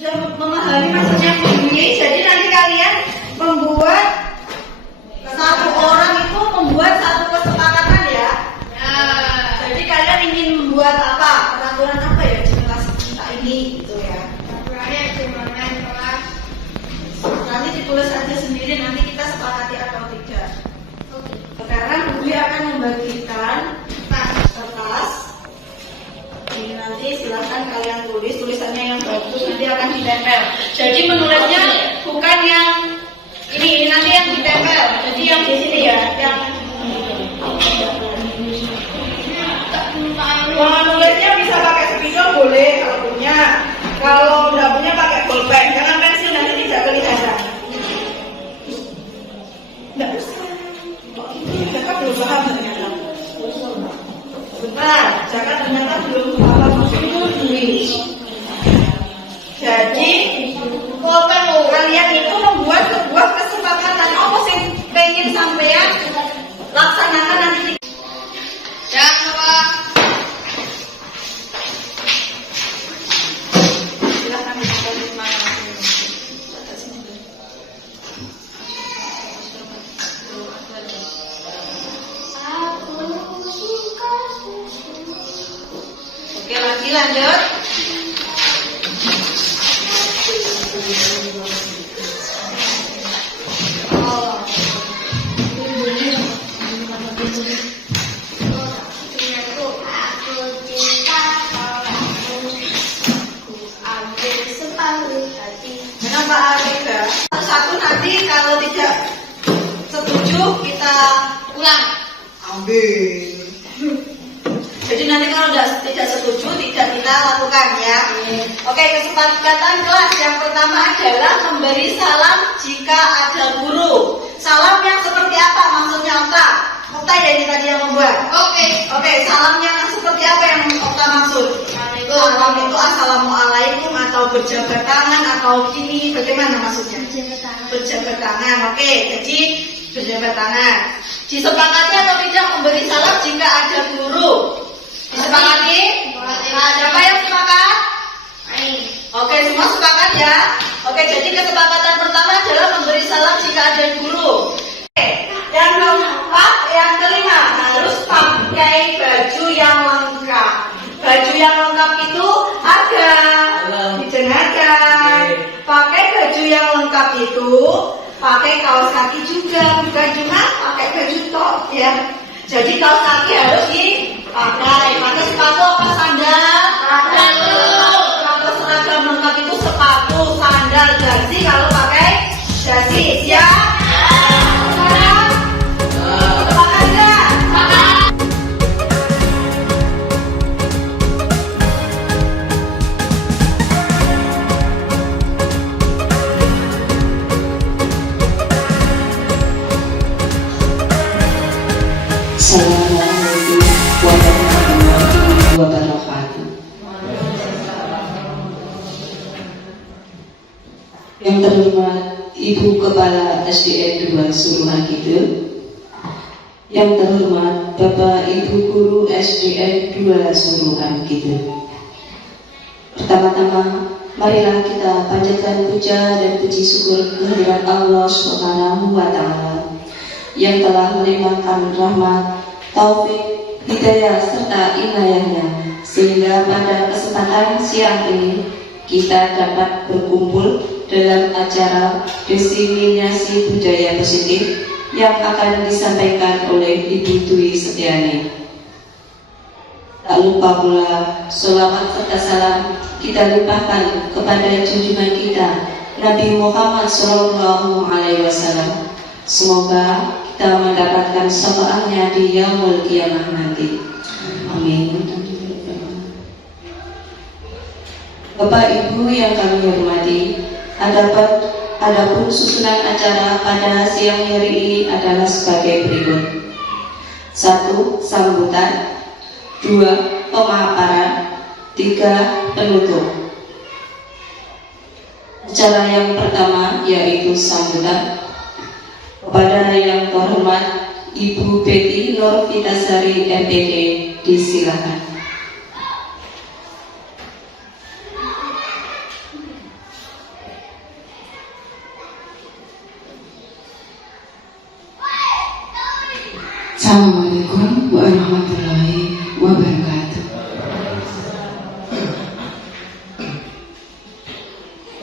sudah memahami maksudnya bunyi. Jadi nanti kalian membuat satu orang itu membuat satu kesepakatan ya. Jadi kalian ingin membuat apa? Peraturan apa ya di kelas kita ini gitu ya. Peraturannya gimana kelas? Nanti ditulis aja sendiri, nanti kita sepakati atau tidak. Oke. Sekarang Budi akan membagikan kertas. Ini nanti silahkan kalian tulis tulisannya yang bagus, nanti akan ditempel. Jadi menulisnya bukan yang ini nanti yang ditempel. Jadi yang di sini ya, yang nulisnya bisa pakai spidol boleh kalau punya. Kalau nggak punya pakai bolpen, jangan pensil nanti tidak kelihatan. Nggak usah. Jaka belum paham ternyata. Bentar, Jaka ternyata belum paham maksudnya duit. Jadi kalian itu membuat sebuah kesepakatan apa sih pengen sampean laksanakan nanti. Jangan lupa. Silahkan ditulis mana-mana. Oke, lagi lanjut. Dengan Pak Arif ya. Satu nanti kalau tidak setuju kita Ulang. ambil. Jadi nanti kalau tidak setuju tidak kita lakukan ya. Oke, kesepakatan kelas yang pertama adalah memberi salam jika ada guru. Salam yang seperti apa maksudnya Okta? Okta ya ini tadi yang membuat. Oke, salam yang seperti apa yang Okta maksud? Salam itu assalamualaikum atau berjabat tangan atau gini, bagaimana maksudnya? Berjabat tangan. Oke, jadi berjabat tangan. Disepakati atau tidak memberi salam jika ada guru? Disepakati? Nah, siapa yang sepakat? Oke, semua sepakat ya. Oke, jadi kesepakatan pertama adalah memberi salam jika ada guru. Oke, yang keempat, yang kelima harus pakai baju yang lengkap. Baju yang lengkap itu ada didengarkan. Pakai baju yang lengkap itu pakai kaos kaki juga, bukan cuma pakai baju top ya. Jadi kaos kaki harus dipakai. Pakai sepatu apa sandal? Kalau seragam lengkap itu sepatu, sandal, jersey. Kalau pakai jersey, ya. Sepakat nggak? Assalamualaikum warahmatullahi wabarakatuh. Yang terhormat Ibu Kepala SDN 2 Suruhan Kidul, yang terhormat Bapak Ibu Guru SDN 2 Suruhan Kidul. Pertama-tama, marilah kita panjatkan puja dan puji syukur kehadirat Allah Subhanahu wa Ta'ala yang telah melimpahkan rahmat, taufik, hidayah serta inayahnya sehingga pada kesempatan siang ini kita dapat berkumpul dalam acara diseminasi budaya positif yang akan disampaikan oleh Ibu Dwi Setiani. Tak lupa pula sholawat serta salam kita limpahkan kepada junjungan kita Nabi Muhammad SAW. Semoga kita mendapatkan syafaatnya di yaumul qiyamah nanti. Amin. Bapak Ibu yang kami hormati, adapun susunan acara pada siang hari ini adalah sebagai berikut. 1. Sambutan. 2. Pemaparan. 3. Penutup. Acara yang pertama yaitu sambutan. Kepada yang terhormat Ibu Betty Nur Vitasari MPD, disilakan.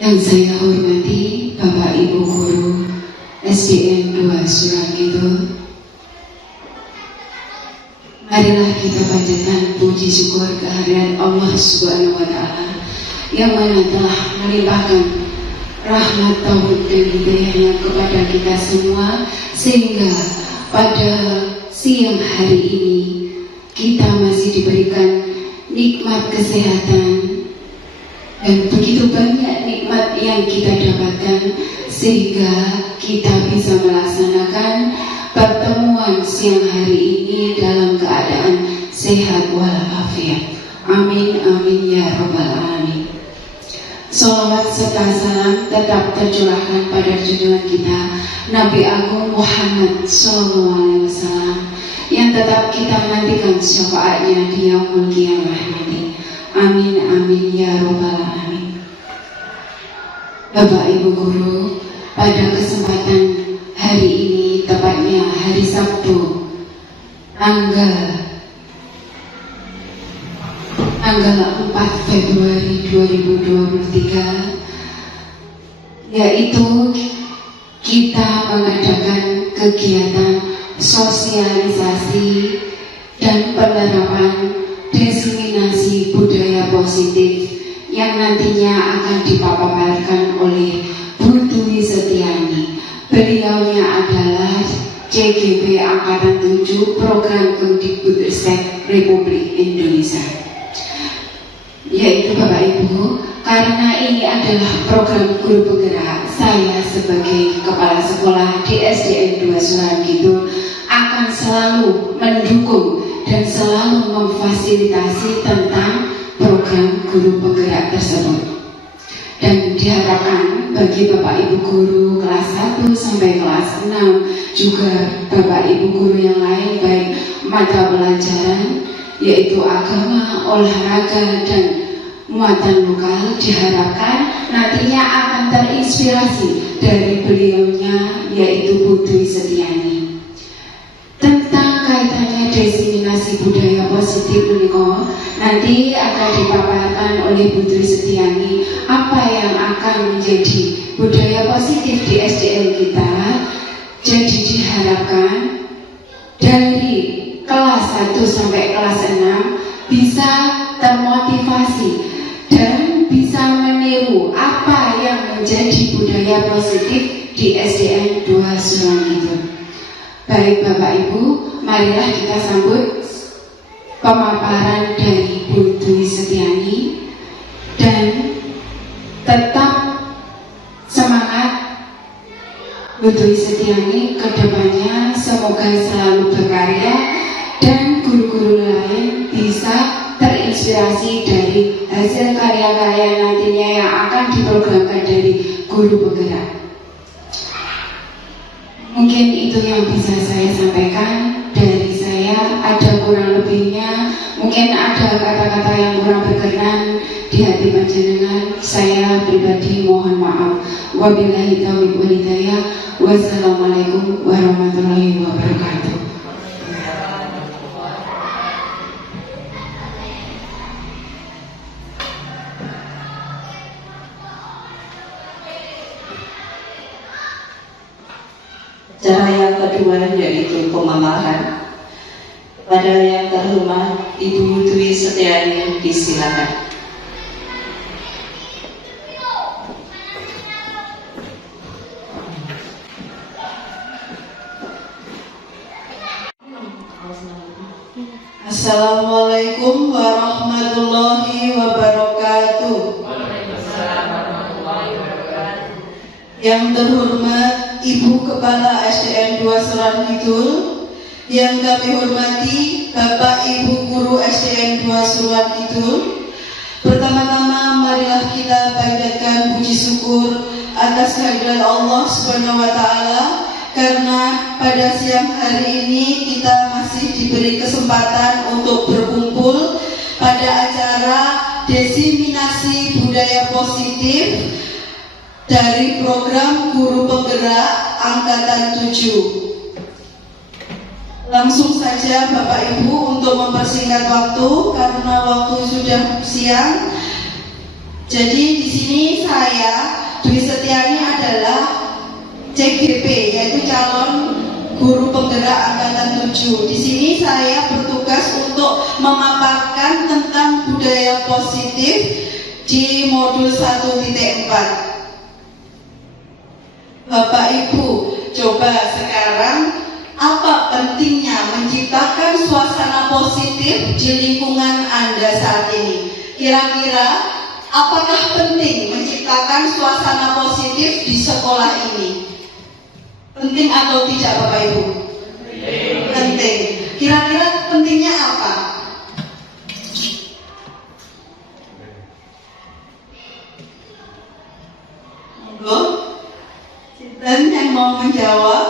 Yang saya hormati Bapak Ibu Guru SDN 2 Surangkidul. Marilah kita panjatkan puji syukur kehadirat Allah Subhanahu wa Ta'ala yang mana telah melimpahkan rahmat taufik dan hidayahnya kepada kita semua, sehingga pada siang hari ini kita masih diberikan nikmat kesehatan dan begitu banyak nikmat yang kita dapatkan, sehingga kita bisa melaksanakan pertemuan siang hari ini dalam keadaan sehat walafiat. Amin amin ya rabbal alamin. Salawat serta salam tetap tercurahkan pada junjungan kita Nabi Agung Muhammad SAW, yang tetap kita nantikan syafaatnya di yaumul qiyamah nanti. Amin amin ya rabbal alamin. Bapak Ibu Guru, pada kesempatan hari ini, tepatnya hari Sabtu tanggal 4 Februari 2023, yaitu kita mengadakan kegiatan sosialisasi dan penerapan diseminasi budaya positif yang nantinya akan dipaparkan oleh Bu Dwi Setiani. Beliaunya adalah CGP Angkatan 7 Program Kemdikbudristek Republik Indonesia. Yaitu Bapak Ibu, karena ini adalah program guru penggerak, saya sebagai kepala sekolah di SDN 2 Surangkidul akan selalu mendukung dan selalu memfasilitasi tentang program guru penggerak tersebut. Dan diharapkan bagi Bapak Ibu Guru kelas 1 sampai kelas 6, juga Bapak Ibu Guru yang lain, baik mata pelajaran yaitu agama, olahraga, dan muatan lokal, diharapkan nantinya akan terinspirasi dari beliaunya, yaitu Bu Dwi Setiani. Tentang kaitannya diseminasi budaya positif menika nanti akan dipaparkan oleh Bu Dwi Setiani apa yang akan menjadi budaya positif di SDN kita. Jadi diharapkan dari kelas 1 sampai kelas 6 bisa termotivasi dan bisa meniru apa yang menjadi budaya positif di SDN 2 Surangkidul. Baik Bapak Ibu, marilah kita sambut pemaparan dari Bu Dwi Setiani, dan tetap semangat Bu Dwi Setiani ke depannya, semoga selalu berkarya dan guru-guru lain bisa terinspirasi dari hasil karya-karya nantinya yang akan diprogramkan dari guru penggerak. Mungkin itu yang bisa saya sampaikan dari saya. Ada kurang lebihnya, mungkin ada kata-kata yang kurang berkenan di hati panjenengan, saya pribadi mohon maaf. Wabillahi taufiq wal hidayah. Wassalamualaikum warahmatullahi wabarakatuh. Cara yang kedua yaitu pemaparan. Pada yang terhormat Ibu Dwi Setiani, disilakan. Assalamualaikum warahmatullahi wabarakatuh. Yang terhormat Ibu Kepala SDN 2 Surangkidul, yang kami hormati Bapak Ibu Guru SDN 2 Surangkidul. Pertama-tama marilah kita panjatkan puji syukur atas kehadirat Allah Subhanahu wa Ta'ala, karena pada siang hari ini kita masih diberi kesempatan untuk berkumpul pada acara diseminasi budaya positif dari program Guru Penggerak Angkatan 7. Langsung saja Bapak Ibu, untuk mempersingkat waktu karena waktu sudah siang, Jadi di sini saya Dwi Setiani adalah CGP, yaitu calon guru penggerak angkatan 7. Di sini saya bertugas untuk memaparkan tentang budaya positif di modul 1.4. Bapak Ibu, coba sekarang apa pentingnya menciptakan suasana positif di lingkungan Anda saat ini? Kira-kira apakah penting menciptakan suasana positif di sekolah ini? Penting atau tidak Bapak Ibu? Penting. Kira-kira pentingnya apa? Monggo, dan yang mau menjawab,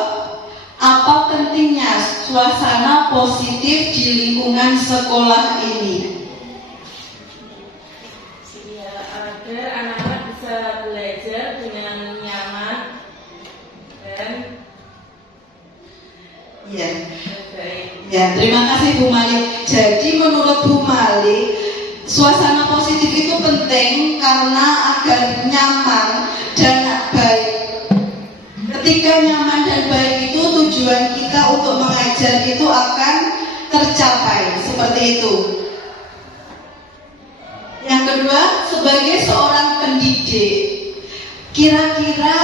apa pentingnya suasana positif di lingkungan sekolah ini? Ya, agar anak-anak bisa belajar dengan nyaman dan baik. Ya, terima kasih Bu Malik. Jadi menurut Bu Malik, suasana positif itu penting karena agar nyaman dan baik. Ketika nyaman dan baik itu, tujuan kita untuk mengajar itu akan tercapai. Seperti itu. Yang kedua, sebagai seorang pendidik, kira-kira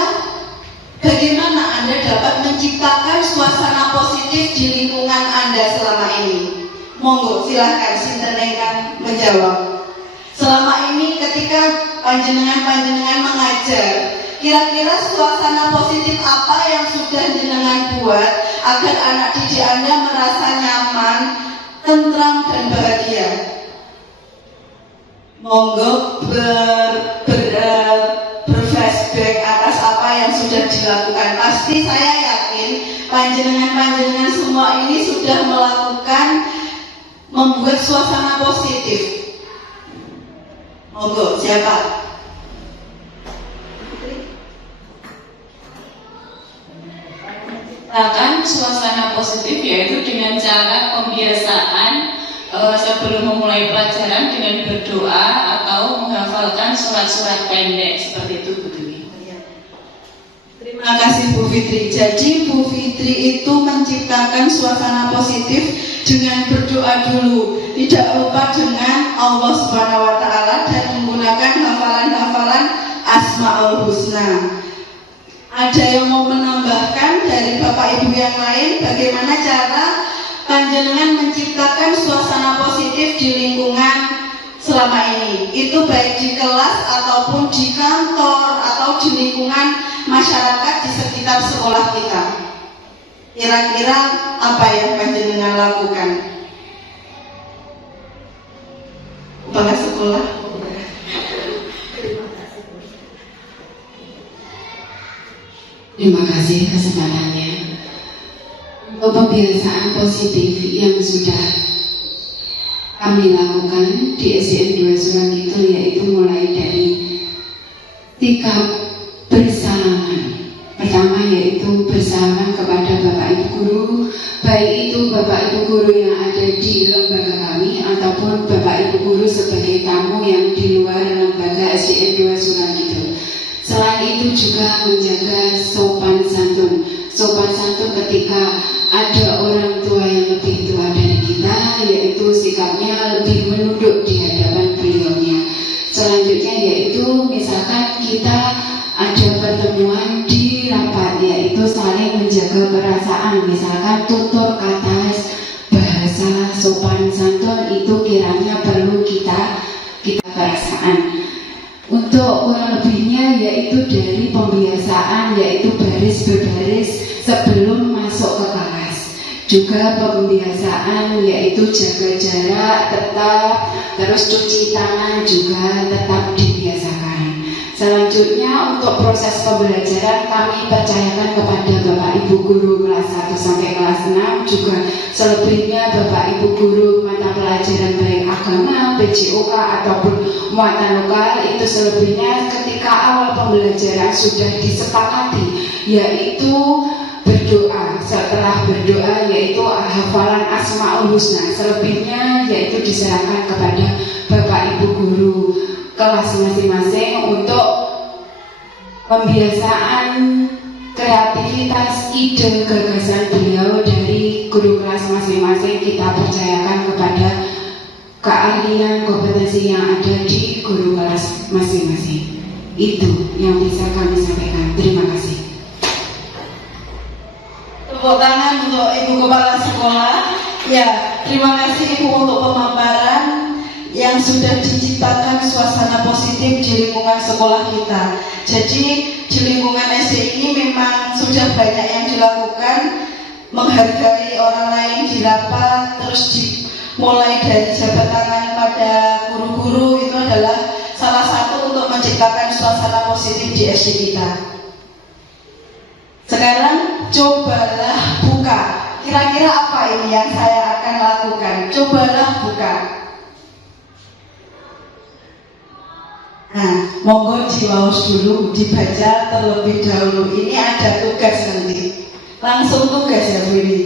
bagaimana Anda dapat menciptakan suasana positif di lingkungan Anda selama ini? Monggo, silahkan sintenengkan menjawab. Selama ini ketika panjenengan mengajar, kira-kira suasana positif apa yang sudah jenengan buat agar anak didik Anda merasa nyaman, tentram dan bahagia? Monggo berflashback atas apa yang sudah dilakukan. Pasti saya yakin panjenengan semua ini sudah melakukan membuat suasana positif. Monggo, siapa? Menciptakan suasana positif yaitu dengan cara pembiasaan sebelum memulai pelajaran dengan berdoa atau menghafalkan surat-surat pendek seperti itu, Bu Dwi. Terima kasih Bu Fitri. Jadi Bu Fitri itu menciptakan suasana positif dengan berdoa dulu, tidak lupa dengan Allah Subhanahu wa Ta'ala dan menggunakan hafalan-hafalan Asmaul Husna. Ada yang mau menambahkan dari Bapak Ibu yang lain bagaimana cara panjenengan menciptakan suasana positif di lingkungan selama ini? Itu baik di kelas ataupun di kantor atau di lingkungan masyarakat di sekitar sekolah kita. Kira-kira apa yang panjenengan lakukan? Kepala sekolah. Terima kasih kesempatannya. Pembiasaan positif yang sudah kami lakukan di SDN 2 Surangkidul yaitu mulai dari sikap bersalaman. Pertama yaitu bersalaman kepada Bapak Ibu Guru, baik itu Bapak Ibu Guru yang ada di lembaga kami ataupun Bapak Ibu Guru sebagai tamu yang di luar lembaga SDN 2 Surangkidul. Selain itu juga menjaga sopan santun. Sopan santun ketika ada orang tua yang lebih tua dari kita, yaitu sikapnya lebih menunduk di hadapan beliaunya. Selanjutnya yaitu misalkan kita ada pertemuan di rapat, yaitu saling menjaga perasaan. Misalkan tutur kata, bahasa sopan santun itu kiranya perlu kita perasaan. Untuk kurang lebihnya yaitu dari pembiasaan, yaitu baris berbaris sebelum masuk ke kelas. Juga pembiasaan yaitu jaga jarak tetap, terus cuci tangan juga tetap dibiasakan. Selanjutnya untuk proses pembelajaran kami percayakan kepada Bapak Ibu Guru kelas 1 sampai kelas 6, juga selebihnya Bapak Ibu Guru mata pelajaran baik agama, PJOK ataupun muatan lokal, itu selebihnya ketika awal pembelajaran sudah disepakati yaitu berdoa. Setelah berdoa yaitu hafalan Asmaul Husna, selebihnya yaitu diserahkan kepada Bapak Ibu Guru. kelas masing-masing untuk pembiasaan kreativitas ide gagasan beliau dari guru kelas masing-masing. Kita percayakan kepada keahlian kompetensi yang ada di guru kelas masing-masing. Itu yang bisa kami sampaikan. Terima kasih. Tepuk tangan untuk Ibu Kepala Sekolah. Ya, terima kasih Ibu untuk pemaparan yang sudah diciptakan suasana positif di lingkungan sekolah kita. Jadi di lingkungan SD ini memang sudah banyak yang dilakukan, menghargai orang lain di rapat, terus dimulai dari jabat tangan pada guru-guru, itu adalah salah satu untuk menciptakan suasana positif di SD kita. Sekarang cobalah buka. Kira-kira apa ini yang saya akan lakukan? Cobalah buka. Nah, monggo diwaos dulu, dibaca terlebih dahulu. Ini ada tugas nanti. Langsung tugas ya Bu ini.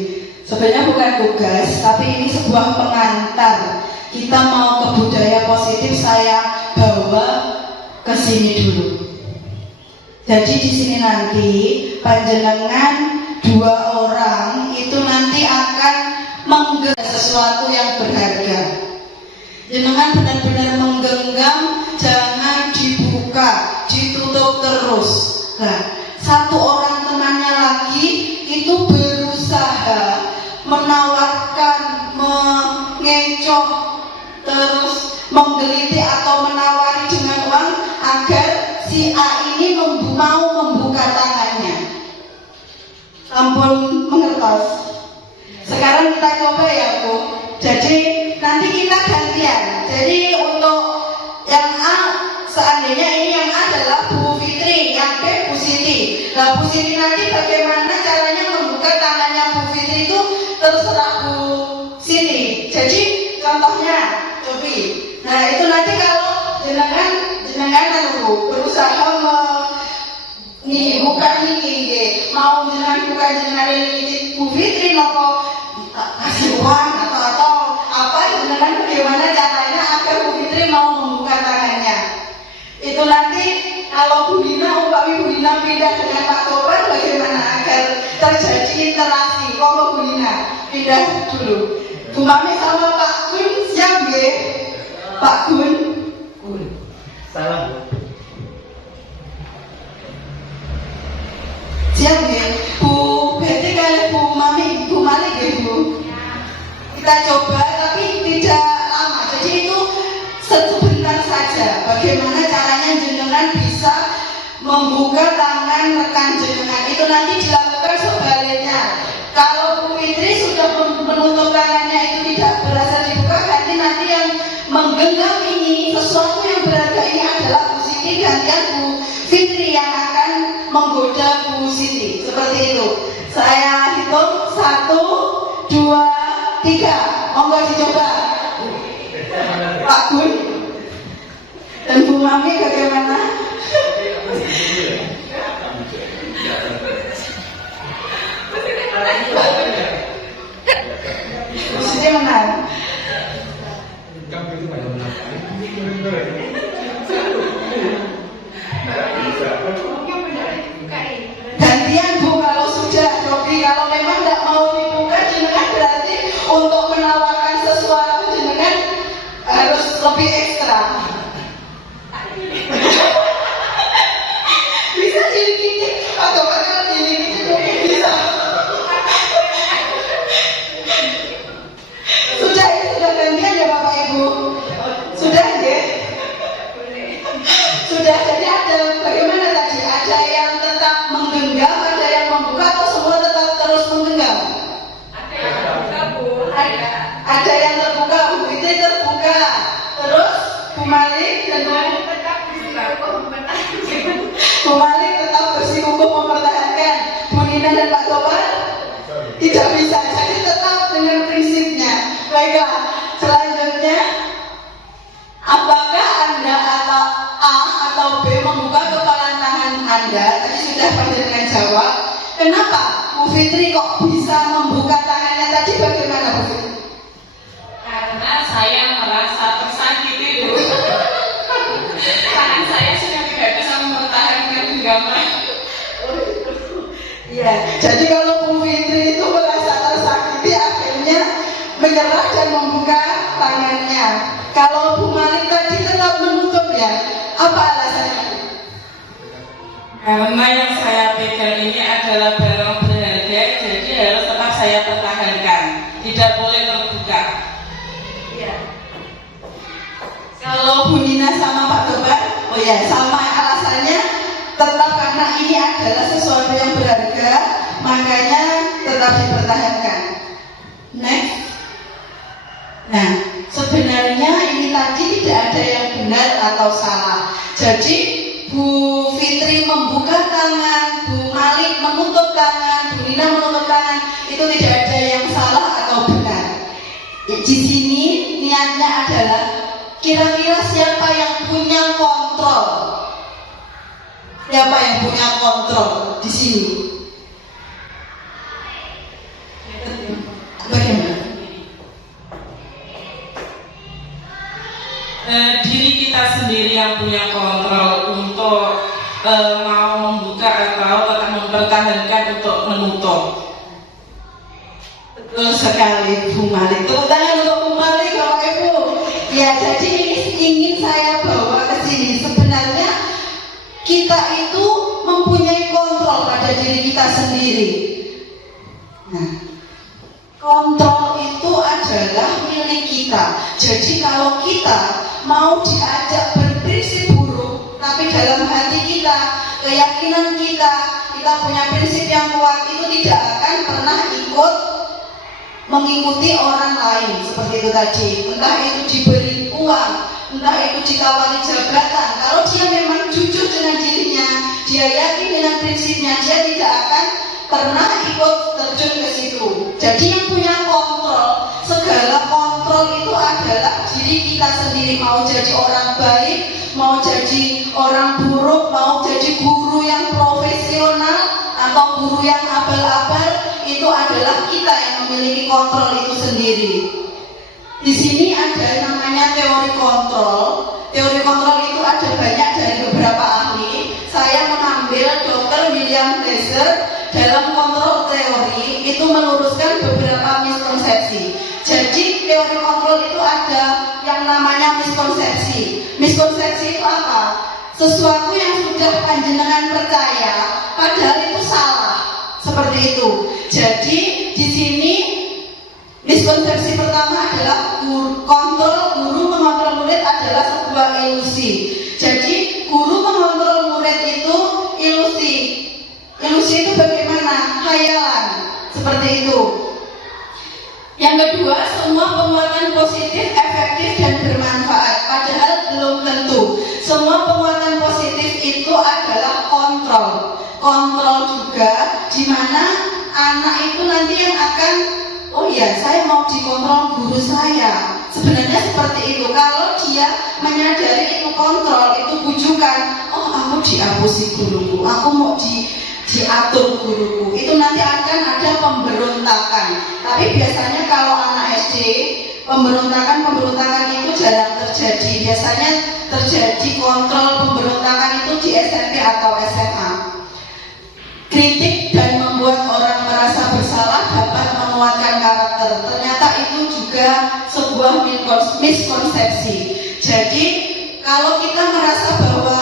Sebenarnya bukan tugas, tapi ini sebuah pengantar. Kita mau ke budaya positif, saya bawa ke sini dulu. Jadi di sini nanti panjenengan 2 orang itu nanti akan menggenggam sesuatu yang berharga. Jenengan benar-benar menggenggam, jangan dibuka, ditutup terus. Nah, 1 orang temannya lagi itu berusaha menawarkan, mengecoh, terus menggelitik atau menawari dengan uang agar si A ini mau membuka tangannya. Ampun mengertos. Sekarang kita coba ya Bu. Jadi nanti kita gantian. Jadi untuk yang A, seandainya ini yang A adalah Bu Fitri, yang B Bu Siti. Nah Bu Siti nanti bagaimana caranya membuka tangannya Bu Fitri itu terserah Bu Siti. Jadi contohnya coba. Nah itu nanti kalau jenengan Bu berusaha buka ini, mau jenengan buka jenengan ini Bu Fitri nopo kasih uang atau apa, jenengan bagaimana caranya agar Bu Fitri mau membuka tangannya. Itu nanti kalau Bu Dina, umpami Bu Dina pindah dengan Pak Topan, bagaimana agar terjadi interaksi. Kok Bu Dina pindah dulu. Bu Mami sama Pak Gun siap ya? Pak Gun. Salam. Siap ya, Bu Betty kali Bu Mami, Bu Malik ya Bu. Kita coba tapi tidak lama. Jadi itu sebentar saja. Bagaimana caranya jenengan bisa membuka tangan rekan jenengan. Itu nanti dilakukan sebaliknya. Kalau Bu Fitri sudah menutup tangannya itu tidak berasa dibuka, nanti yang menggenggam ini sesuatu yang berharga ini adalah Bu Siti, gantian Bu Fitri yang akan menggoda Bu Siti. Seperti itu. Saya hitung 1, 2, 3. Monggo dicoba. Pak Gun dan Bu Mami bagaimana? Bu Siti menang. Gantian Bu kalau sudah Joki, kalau memang tidak mau dibuka jenengan berarti untuk menawarkan sesuatu jenengan harus lebih ekstra. Bisa dikit, atau kalau dikit mungkin bisa. Sudah gantian ya Bapak Ibu. Sudah ya. Sudah, jadi ada bagaimana tadi? Ada yang tetap menggenggam, ada yang membuka, atau semua tetap terus menggenggam? Ada yang terbuka Bu. Ada yang terbuka, Bu Fitri terbuka. Terus Bu Malik dan Tetap bersikukuh mempertahankan. Bu Malik tetap bersikukuh mempertahankan. Bu Nina dan Pak Topan tidak bisa, jadi tetap dengan prinsipnya. Baiklah, selanjutnya apakah Anda atau A atau B membuka kepala tangan Anda? Tadi sudah panjenengan jawab. Kenapa Bu Fitri kok bisa membuka tangannya tadi? Bagaimana Bu Fitri? Karena saya merasa tersakiti dulu. Ya, jadi kalau Bu Fitri itu merasa tersakiti akhirnya menyerah dan membuka tangannya. Kalau Bu Malik tadi tetap menutup ya, apa alasannya? Karena yang saya pegang ini adalah barang berharga, jadi harus tetap saya pertahankan, tidak boleh terbuka. Iya. Kalau Bu Nina sama Pak Tobar, oh ya sama alasannya, tetap karena ini adalah sesuatu yang berharga, makanya tetap dipertahankan. Next. Nah, sebenarnya ini tadi tidak ada yang benar atau salah. Jadi Bu Fitri membuka tangan, Bu Malik menutup tangan, Bu Nina menutup tangan, itu tidak ada yang salah atau benar. Di sini niatnya adalah kira-kira siapa yang punya kontrol? Siapa yang punya kontrol di sini? Bagaimana? Diri kita sendiri yang punya kontrol untuk mau membuka atau tetap mempertahankan untuk menutup. Betul sekali Bu Malik. Tepuk tangan untuk Bu Malik Bapak Ibu. Ya, jadi ini ingin saya bawa ke sini. Sebenarnya kita itu mempunyai kontrol pada diri kita sendiri. Nah, kontrol itu adalah milik kita. Jadi kalau kita mau diajak berprinsip buruk, tapi dalam hati kita, keyakinan kita punya prinsip yang kuat, itu tidak akan pernah ikut mengikuti orang lain seperti itu tadi. Entah itu diberi uang, entah itu ditawari jabatan. Kalau dia memang jujur dengan dirinya, dia yakin dengan prinsipnya, dia tidak akan pernah ikut terjun ke situ. Jadi yang punya kontrol, segala kontrol itu adalah diri kita sendiri. Mau jadi orang baik, mau jadi orang buruk, mau jadi guru yang profesional atau guru yang abal-abal, itu adalah kita yang memiliki kontrol itu sendiri. Di sini ada namanya teori kontrol. Teori kontrol itu ada banyak dari beberapa ahli. Saya mengambil Dr. William Glasser dalam kontrol teori itu meluruskan beberapa miskonsepsi. Jadi teori kontrol itu ada yang namanya miskonsepsi. Miskonsepsi itu apa? Sesuatu yang sudah panjenengan percaya padahal itu salah. Seperti itu. Jadi di sini miskonsepsi pertama adalah guru mengontrol murid adalah sebuah ilusi. Jadi guru mengontrol murid itu ilusi. Ilusi itu bagaimana? Khayalan. Seperti itu. Yang kedua, semua penguatan positif, efektif dan bermanfaat. Padahal belum tentu. Semua penguatan positif itu adalah kontrol. Kontrol juga, di mana anak itu nanti yang akan, oh ya, saya mau dikontrol guru saya. Sebenarnya seperti itu. Kalau dia menyadari itu kontrol, itu bujukan, oh aku diapusi guruku, aku mau diatur guruku, itu nanti akan ada pemberontakan. Tapi biasanya kalau anak SD, pemberontakan itu jarang terjadi. Biasanya terjadi kontrol pemberontakan itu di SMP atau SMA. Kritik dan membuat orang merasa bersalah dapat menguatkan karakter. Ternyata itu juga sebuah miskonsepsi. Jadi kalau kita merasa bahwa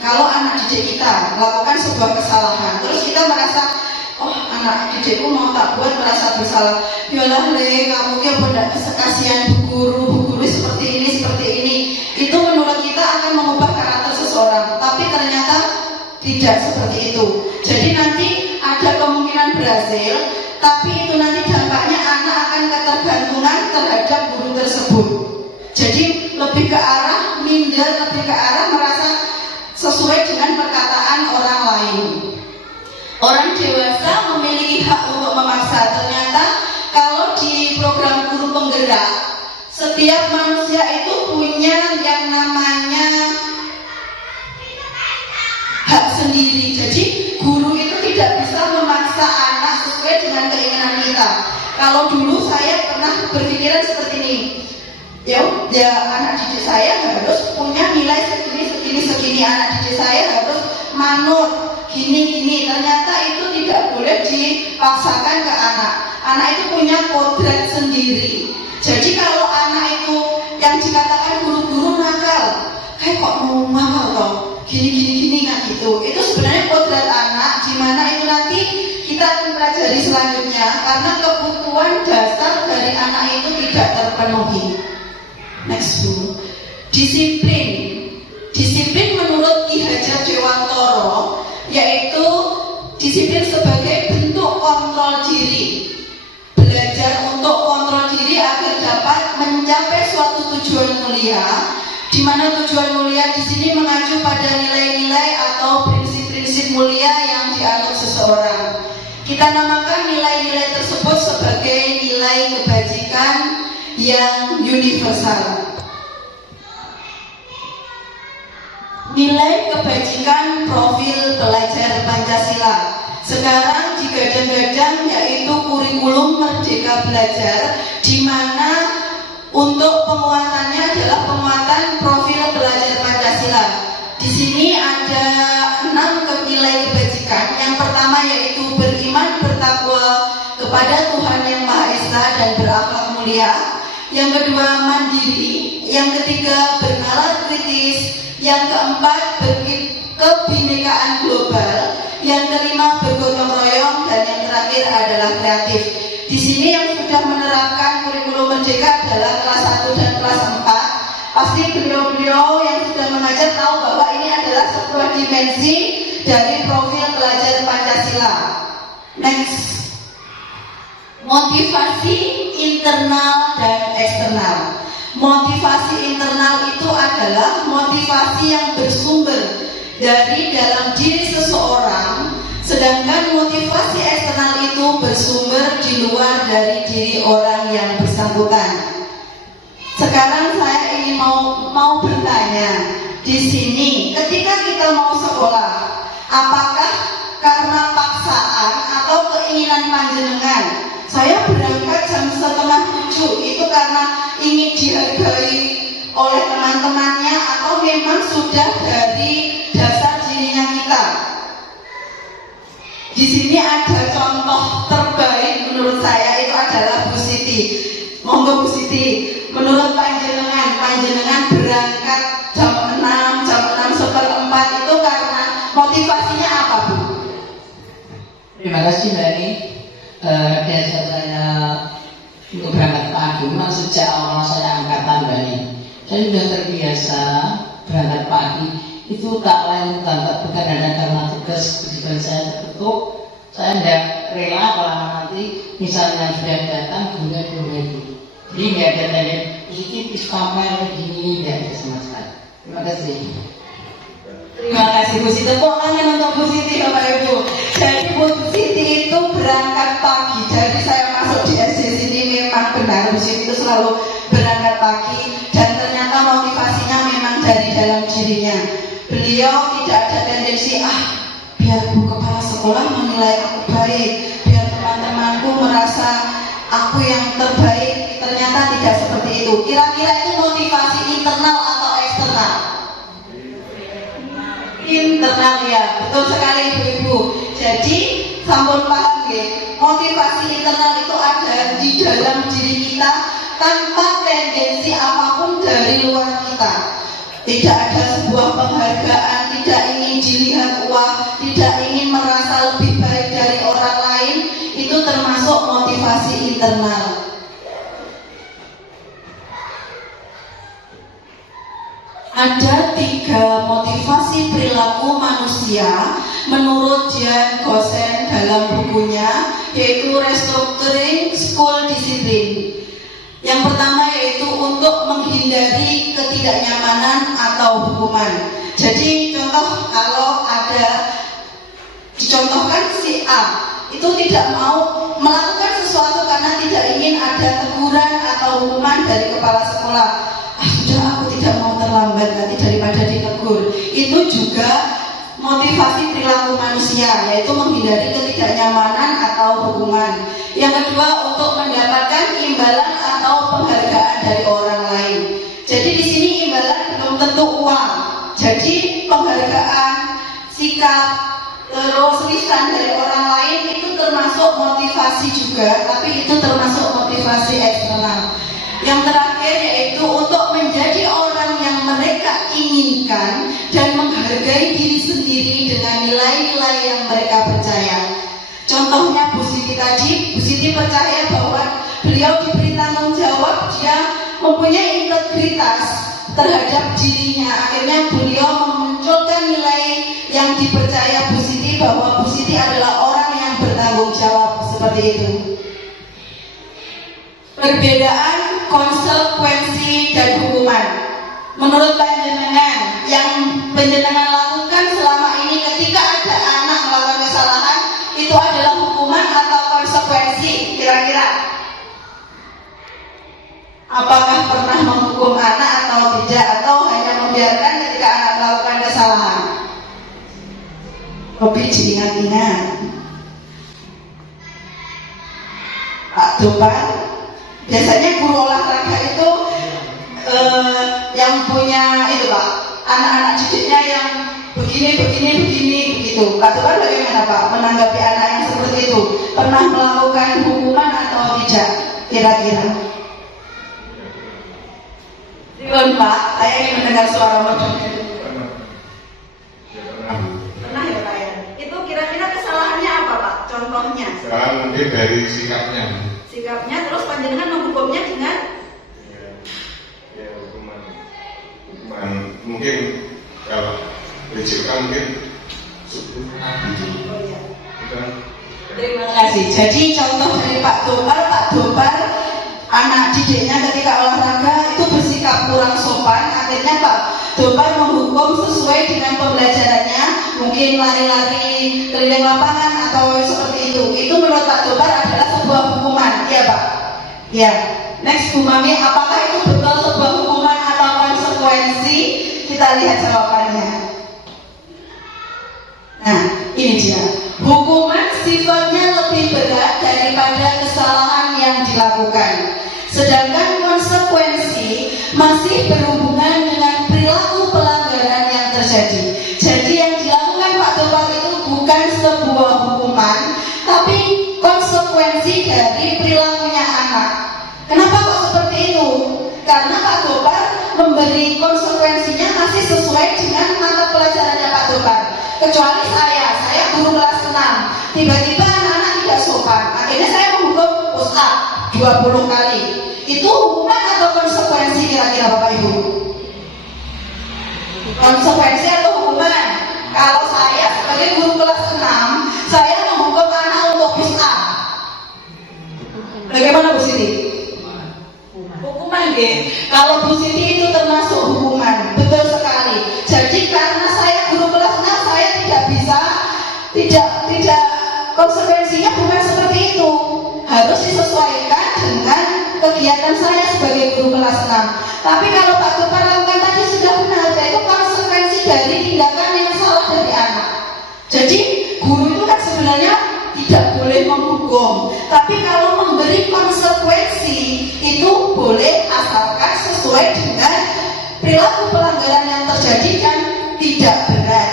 kalau anak didik kita melakukan sebuah kesalahan, terus kita merasa, oh anak didikku mau tak buat merasa bersalah. Yalah le, kamu ki pada kasihan bu guru seperti ini. Itu menurut kita akan mengubah karakter seseorang, tapi ternyata tidak seperti itu. Jadi nanti ada kemungkinan berhasil, tapi itu nanti dampaknya anak akan ketergantungan terhadap guru tersebut. Jadi lebih ke arah minder, lebih ke arah merasa sesuai dengan perkataan orang lain. Orang dewasa memiliki hak untuk memaksa. Ternyata kalau di program guru penggerak, setiap manusia itu punya yang namanya hak sendiri. Jadi guru itu tidak bisa memaksa anak sesuai dengan keinginan kita. Kalau dulu saya pernah berpikiran seperti ini, ya anak didik saya harus punya nilai segini, anak didik saya harus manut gini. Ternyata guru-guru nakal, kayak kok mau nakal toh, gini kan gitu. Itu sebenarnya kodrat anak, di mana itu nanti kita akan pelajari selanjutnya, karena kebutuhan dasar dari anak itu tidak terpenuhi. Next Bu. Disiplin menurut Ki Hajar Dewantara yaitu disiplin sebagai bentuk kontrol diri. Belajar untuk kontrol diri agar dapat mencapai suatu tujuan mulia, di mana tujuan mulia di sini mengacu pada nilai-nilai atau prinsip-prinsip mulia yang dianut seseorang. Kita namakan nilai-nilai tersebut sebagai nilai kebajikan yang universal. Nilai kebajikan profil pelajar Pancasila sekarang digadang-gadang yaitu kurikulum Merdeka Belajar, di mana untuk penguatannya adalah penguatan profil pelajar Pancasila. Di sini ada 6 nilai kebajikan. Yang pertama yaitu beriman bertakwa kepada Tuhan Yang Maha Esa dan berakhlak mulia. Yang kedua mandiri. Yang ketiga bernalar kritis. Yang keempat kebinekaan global. Yang kelima bergotong royong, dan yang terakhir adalah kreatif. Di sini yang sudah menerapkan kurikulum Merdeka adalah kelas 1 dan kelas 4. Pasti beliau-beliau yang sudah mengajar tahu bahwa ini adalah sebuah dimensi dari profil pelajar Pancasila. Next. Motivasi internal dan eksternal. Motivasi internal itu adalah motivasi yang bersumber dari dalam diri seseorang, sedangkan motivasi eksternal itu bersumber di luar dari diri orang yang bersangkutan. Sekarang saya ingin mau bertanya di sini, ketika kita mau sekolah, apakah karena paksaan atau keinginan panjenengan? Saya berangkat jam 6:30 itu karena ingin dihargai oleh teman-temannya, atau memang sudah dari dasar dirinya kita? Di sini ada contoh terbaik menurut saya, itu adalah Bu Siti. Monggo Bu Siti, menurut panjenengan berangkat jam 6:04 itu karena motivasinya apa Bu? Terima kasih Mbak Eni. Biasa saya untuk berangkat pagi, memang sejak awal saya angkatan Mbak Eni, saya sudah terbiasa berangkat pagi. Itu tak lain tak bukan ada karena tugas kewajiban saya tertutup. Saya tidak rela kalau nanti misalnya sudah datang bunga dulu. Jadi nggak ada tanya positif kamar begini, tidak ada sama sekali. Terima kasih. Terima kasih Bu Siti. Tepuk tangan untuk Bu Siti Bapak Ibu. Jadi Bu Siti itu berangkat pagi. Jadi saya masuk di SD sini memang benar Bu Siti itu selalu berangkat pagi, dan ternyata motivasinya memang dari dalam dirinya. Beliau tidak ada tendensi biar Bu Kepala Sekolah menilai aku baik, biar teman-temanku merasa aku yang terbaik. Ternyata tidak seperti itu. Kira-kira itu motivasi internal atau eksternal? Internal ya, betul sekali Ibu-ibu. Jadi sampun paham ya, motivasi internal itu ada di dalam diri kita tanpa tendensi apapun dari luar kita. Tidak ada sebuah penghargaan, tidak ingin dilihat uang, tidak ingin merasa lebih baik dari orang lain. Itu termasuk motivasi internal. Ada 3 motivasi perilaku manusia menurut Jan Gosen dalam bukunya, yaitu Restructuring School Discipline. Yang pertama yaitu untuk menghindari ketidaknyamanan atau hukuman. Jadi contoh, kalau ada dicontohkan si A itu tidak mau melakukan sesuatu karena tidak ingin ada teguran atau hukuman dari kepala sekolah. Sudah, aku tidak mau terlambat nanti daripada ditegur. Itu juga motivasi perilaku manusia, yaitu menghindari ketidaknyamanan atau hukuman. Yang kedua, untuk mendapatkan imbalan atau penghargaan dari orang lain. Jadi di sini imbalan belum tentu uang. Jadi penghargaan, sikap, terus lisan dari orang lain itu termasuk motivasi juga, tapi itu termasuk motivasi eksternal. Yang terakhir yaitu untuk menjadi orang pendidikan dan menghargai diri sendiri dengan nilai-nilai yang mereka percaya. Contohnya Bu Siti tadi, Bu Siti percaya bahwa beliau diberi tanggung jawab, dia mempunyai integritas terhadap dirinya. Akhirnya beliau memunculkan nilai yang dipercaya Bu Siti, bahwa Bu Siti adalah orang yang bertanggung jawab, seperti itu. Perbedaan konsekuensi dan hukuman. Menurut panjenengan, yang panjenengan lakukan selama ini ketika ada anak melakukan kesalahan, itu adalah hukuman atau konsekuensi? Kira-kira apakah pernah menghukum anak atau tidak, atau hanya membiarkan ketika anak melakukan kesalahan? Hobi diingat-ingat. Pak Dopan, biasanya guru olahraga itu yang punya itu Pak, anak-anak didiknya yang begini begitu. Pak Dopan bagaimana Pak menanggapi anak yang seperti itu? Pernah melakukan hukuman atau tidak? Kira-kira? Riwan Pak, saya ingin mendengar suara Bapak. Pernah ya Pak ya? Itu kira-kira kesalahannya apa Pak? Contohnya? Kesalahan mungkin dari sikapnya. Sikapnya, terus panjenengan menghukumnya dengan? Ya hukuman mungkin kalau diceritakan mungkin Oh iya. bukan. Terima kasih. Jadi contoh dari Pak Dobar, anak didiknya ketika olahraga itu bersikap kurang sopan, akhirnya Pak Dobar menghukum sesuai dengan pembelajarannya, mungkin lari-lari keliling lapangan atau seperti itu. Itu menurut Pak Dobar adalah sebuah hukuman, iya Pak? Ya. Next Bu Mami, apakah itu betul sebuah hukuman atau konsekuensi? Kita lihat jawabannya. Nah, ini dia. Hukuman sifatnya lebih berat daripada kesalahan yang dilakukan. Sedangkan konsekuensi masih berhubungan dengan perilaku pelanggaran yang terjadi. Jadi yang dilakukan Pak Dobar itu bukan sebuah hukuman, tapi konsekuensi dari perilakunya anak. Kenapa kok seperti itu? Karena Pak Dobar memberi konsekuensinya masih sesuai dengan mata pelajarannya Pak Dobar. Kecuali saya guru kelas 6, tiba-tiba anak-anak tidak sopan, akhirnya saya menghukum push up 20 kali. Itu hukuman atau konsekuensi kira-kira Bapak Ibu? Konsekuensi atau hukuman? Kalau saya sebagai guru kelas 6, saya menghukum anak untuk push up. Bagaimana Bu Siti? Hukuman deh. Kalau Bu Siti itu termasuk hukuman, betul sekali. Jadi karena saya guru kelas 6, saya tidak bisa, tidak konsekuensinya bukan seperti itu. Harus disesuaikan dengan kegiatan saya sebagai guru kelas 6. Tapi kalau Pak Dobar lakukan tadi sudah benar, yaitu konsekuensi dari tindakan yang salah dari anak. Jadi guru itu kan sebenarnya tidak boleh menghukum, tapi kalau memberi konsekuensi itu boleh, asalkan sesuai dengan perilaku pelanggaran yang terjadi dan tidak berat,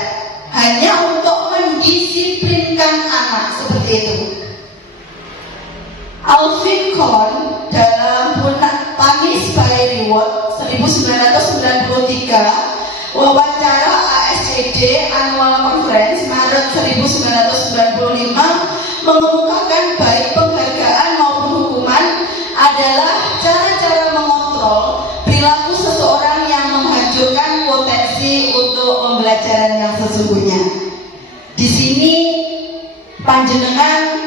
hanya untuk mendisiplinkan anak, seperti itu. Alvin Kohn dalam Punish by Reward 1993, wawancara ASCD Annual Conference Maret 1995 mengemukakan baik penghargaan maupun hukuman adalah cara-cara mengontrol perilaku seseorang yang menghancurkan potensi untuk pembelajaran yang sesungguhnya. Di sini panjenengan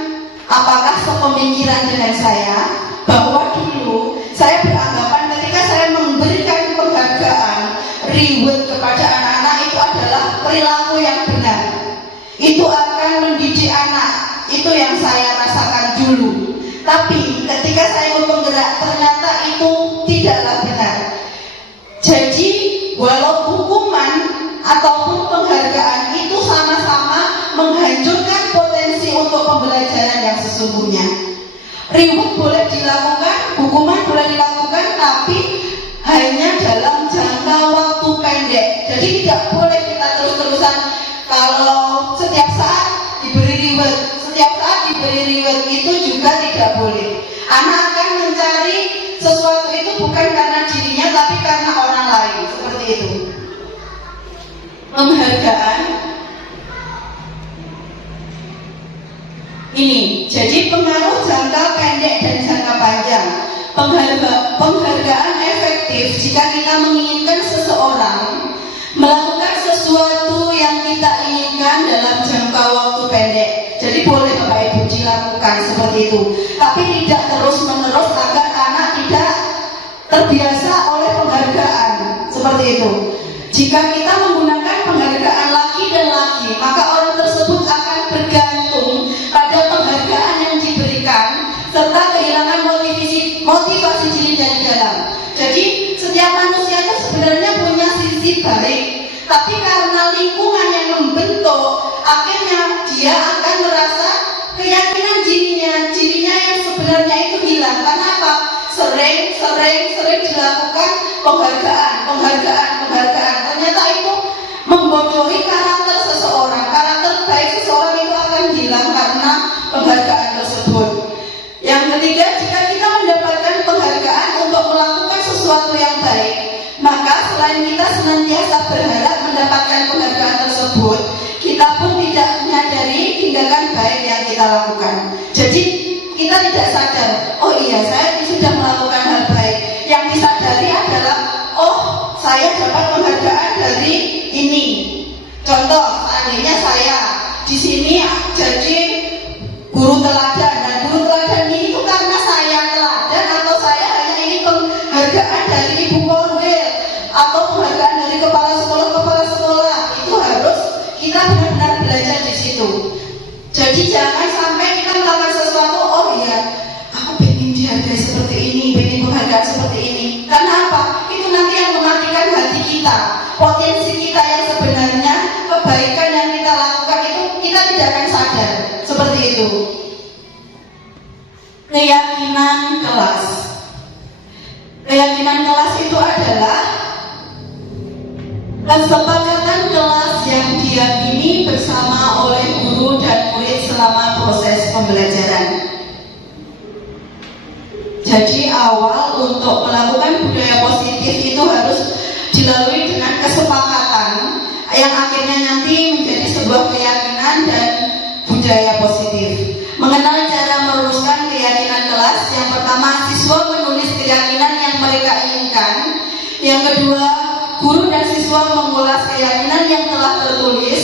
apakah sepemikiran dengan saya bahwa dulu saya beranggapan ketika saya memberikan penghargaan reward kepada anak-anak itu adalah perilaku yang benar, itu akan mendidik anak, itu yang saya rasakan dulu. Tapi ketika saya ikut penggerak ternyata itu tidaklah benar. Jadi walau hukuman ataupun penghargaan itu sama-sama menghancurkan potensi untuk pembelajaran yang sesungguhnya. Reward boleh dilakukan, hukuman boleh dilakukan, tapi hanya dalam jangka waktu pendek. Jadi tidak boleh kita terus-terusan kalau setiap saat diberi reward, setiap saat diberi reward, itu juga tidak boleh. Anak akan mencari sesuatu itu bukan karena dirinya, tapi karena orang lain, seperti itu. Ini, jadi pengaruh jangka pendek dan jangka panjang. Penghargaan efektif jika kita menginginkan seseorang melakukan sesuatu yang kita inginkan dalam jangka waktu pendek. Jadi boleh Bapak Ibu dilakukan seperti itu, tapi tidak terus menerus agar anak tidak terbiasa oleh penghargaan seperti itu. Jika kita menggunakan penghargaan lagi dan lagi, maka orang tersebut akan bergantung pada penghargaan yang diberikan serta kehilangan motivasi diri dari dalam. Jadi setiap manusia itu sebenarnya punya sisi baik, tapi karena lingkungan yang membentuk, akhirnya dia akan merasa keyakinan dirinya yang sebenarnya itu hilang. Karena apa? Sering dilakukan penghargaan. Ternyata itu membodohi karakter seseorang. Karakter baik seseorang itu akan hilang karena penghargaan tersebut. Yang ketiga, jika kita mendapatkan penghargaan untuk melakukan sesuatu yang baik, maka selain kita senantiasa berharap mendapatkan penghargaan tersebut, kita pun tidak menyadari tindakan baik yang kita lakukan. Jadi kita tidak sadar, oh iya saya sudah melakukan hal baik. Yang disadari adalah, oh saya dapat penghargaan dari ini. Contoh, seandainya saya di sini jadi guru teladan, dan guru teladan ini itu karena saya teladan atau saya hanya ingin penghargaan dari ibu konwil atau penghargaan dari kepala sekolah, itu harus kita benar-benar belajar di situ. Jadi jangan sampai kita melakukan sesuatu, oh iya aku pengen dihargai seperti ini, pengen penghargaan seperti ini. Karena apa? Itu nanti yang mematikan hati kita, potensi kita yang sebenarnya, kebaikan yang kita lakukan itu kita tidak akan sadar. Seperti itu. Keyakinan kelas. Keyakinan kelas itu adalah kesepakatan kelas yang diyakini bersama oleh guru dan murid selama proses pembelajaran. Jadi awal untuk melakukan budaya positif itu harus dilalui dengan kesepakatan yang akhirnya nanti menjadi sebuah keyakinan dan budaya positif. Mengenal cara merumuskan keyakinan kelas. Yang pertama, siswa menulis keyakinan yang mereka inginkan. Yang kedua, guru dan siswa mengulas keyakinan yang telah tertulis.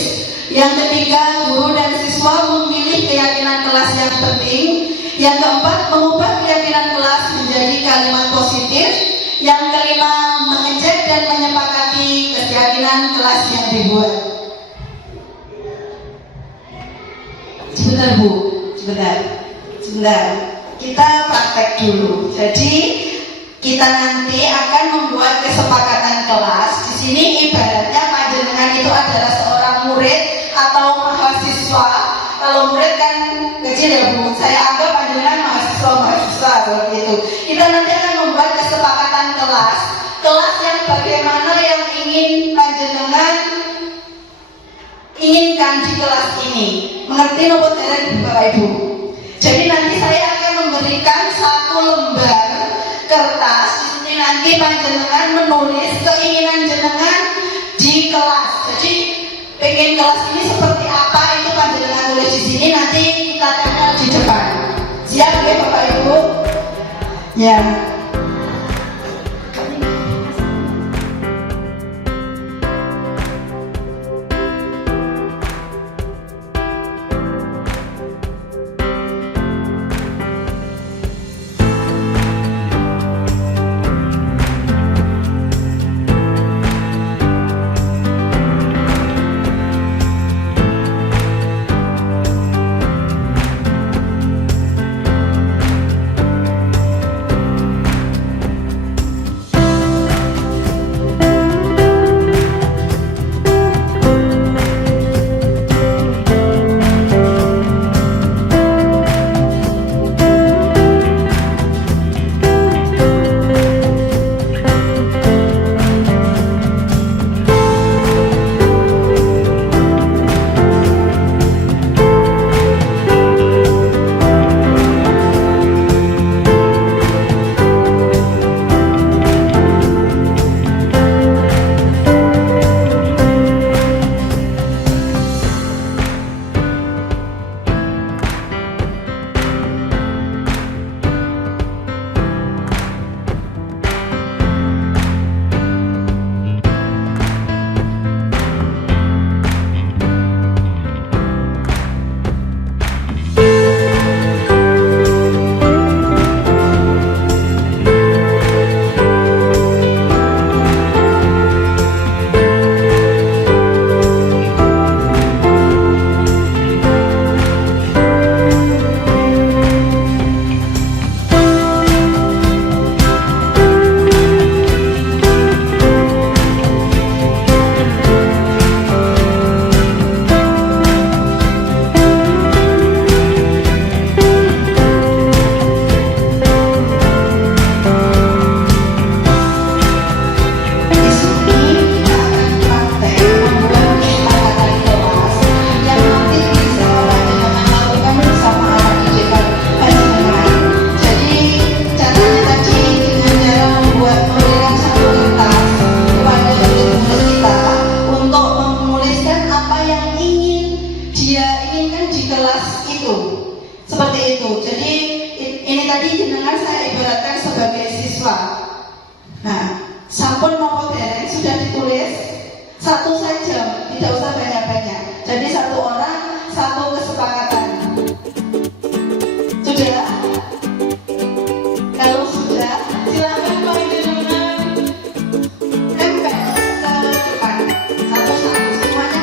Yang ketiga, guru dan siswa memilih keyakinan kelas yang penting. Yang keempat, mengubah keyakinan kelas menjadi kalimat positif. Yang kelima, mengecek dan menyepakati keyakinan kelas yang dibuat. Sebentar Bu, sebentar. Kita praktek dulu. Jadi kita nanti akan membuat kesepakatan kelas. Di sini ibaratnya panjenengan itu adalah seorang murid atau mahasiswa. Kalau murid kan kecil ya Bu, saya anggap panjenengan mahasiswa seperti itu. Kita nanti akan membuat kesepakatan kelas yang bagaimana yang ingin panjenengan inginkan di kelas ini. Mengerti nopo dereng Bapak Ibu? Jadi nanti saya akan memberikan satu lembar kertas. Di sini nanti panjenengan menulis keinginan jenengan di kelas. Jadi pengen kelas ini seperti apa itu panjenengan tulis di sini. Nanti kita tempel di depan. Siap ya Bapak Ibu? Ya. Satu saja, tidak usah banyak-banyak. Jadi satu orang, satu kesepakatan. Sudah? Kalau sudah, silakan panjenengan tempel ke depan. Satu-satu semuanya.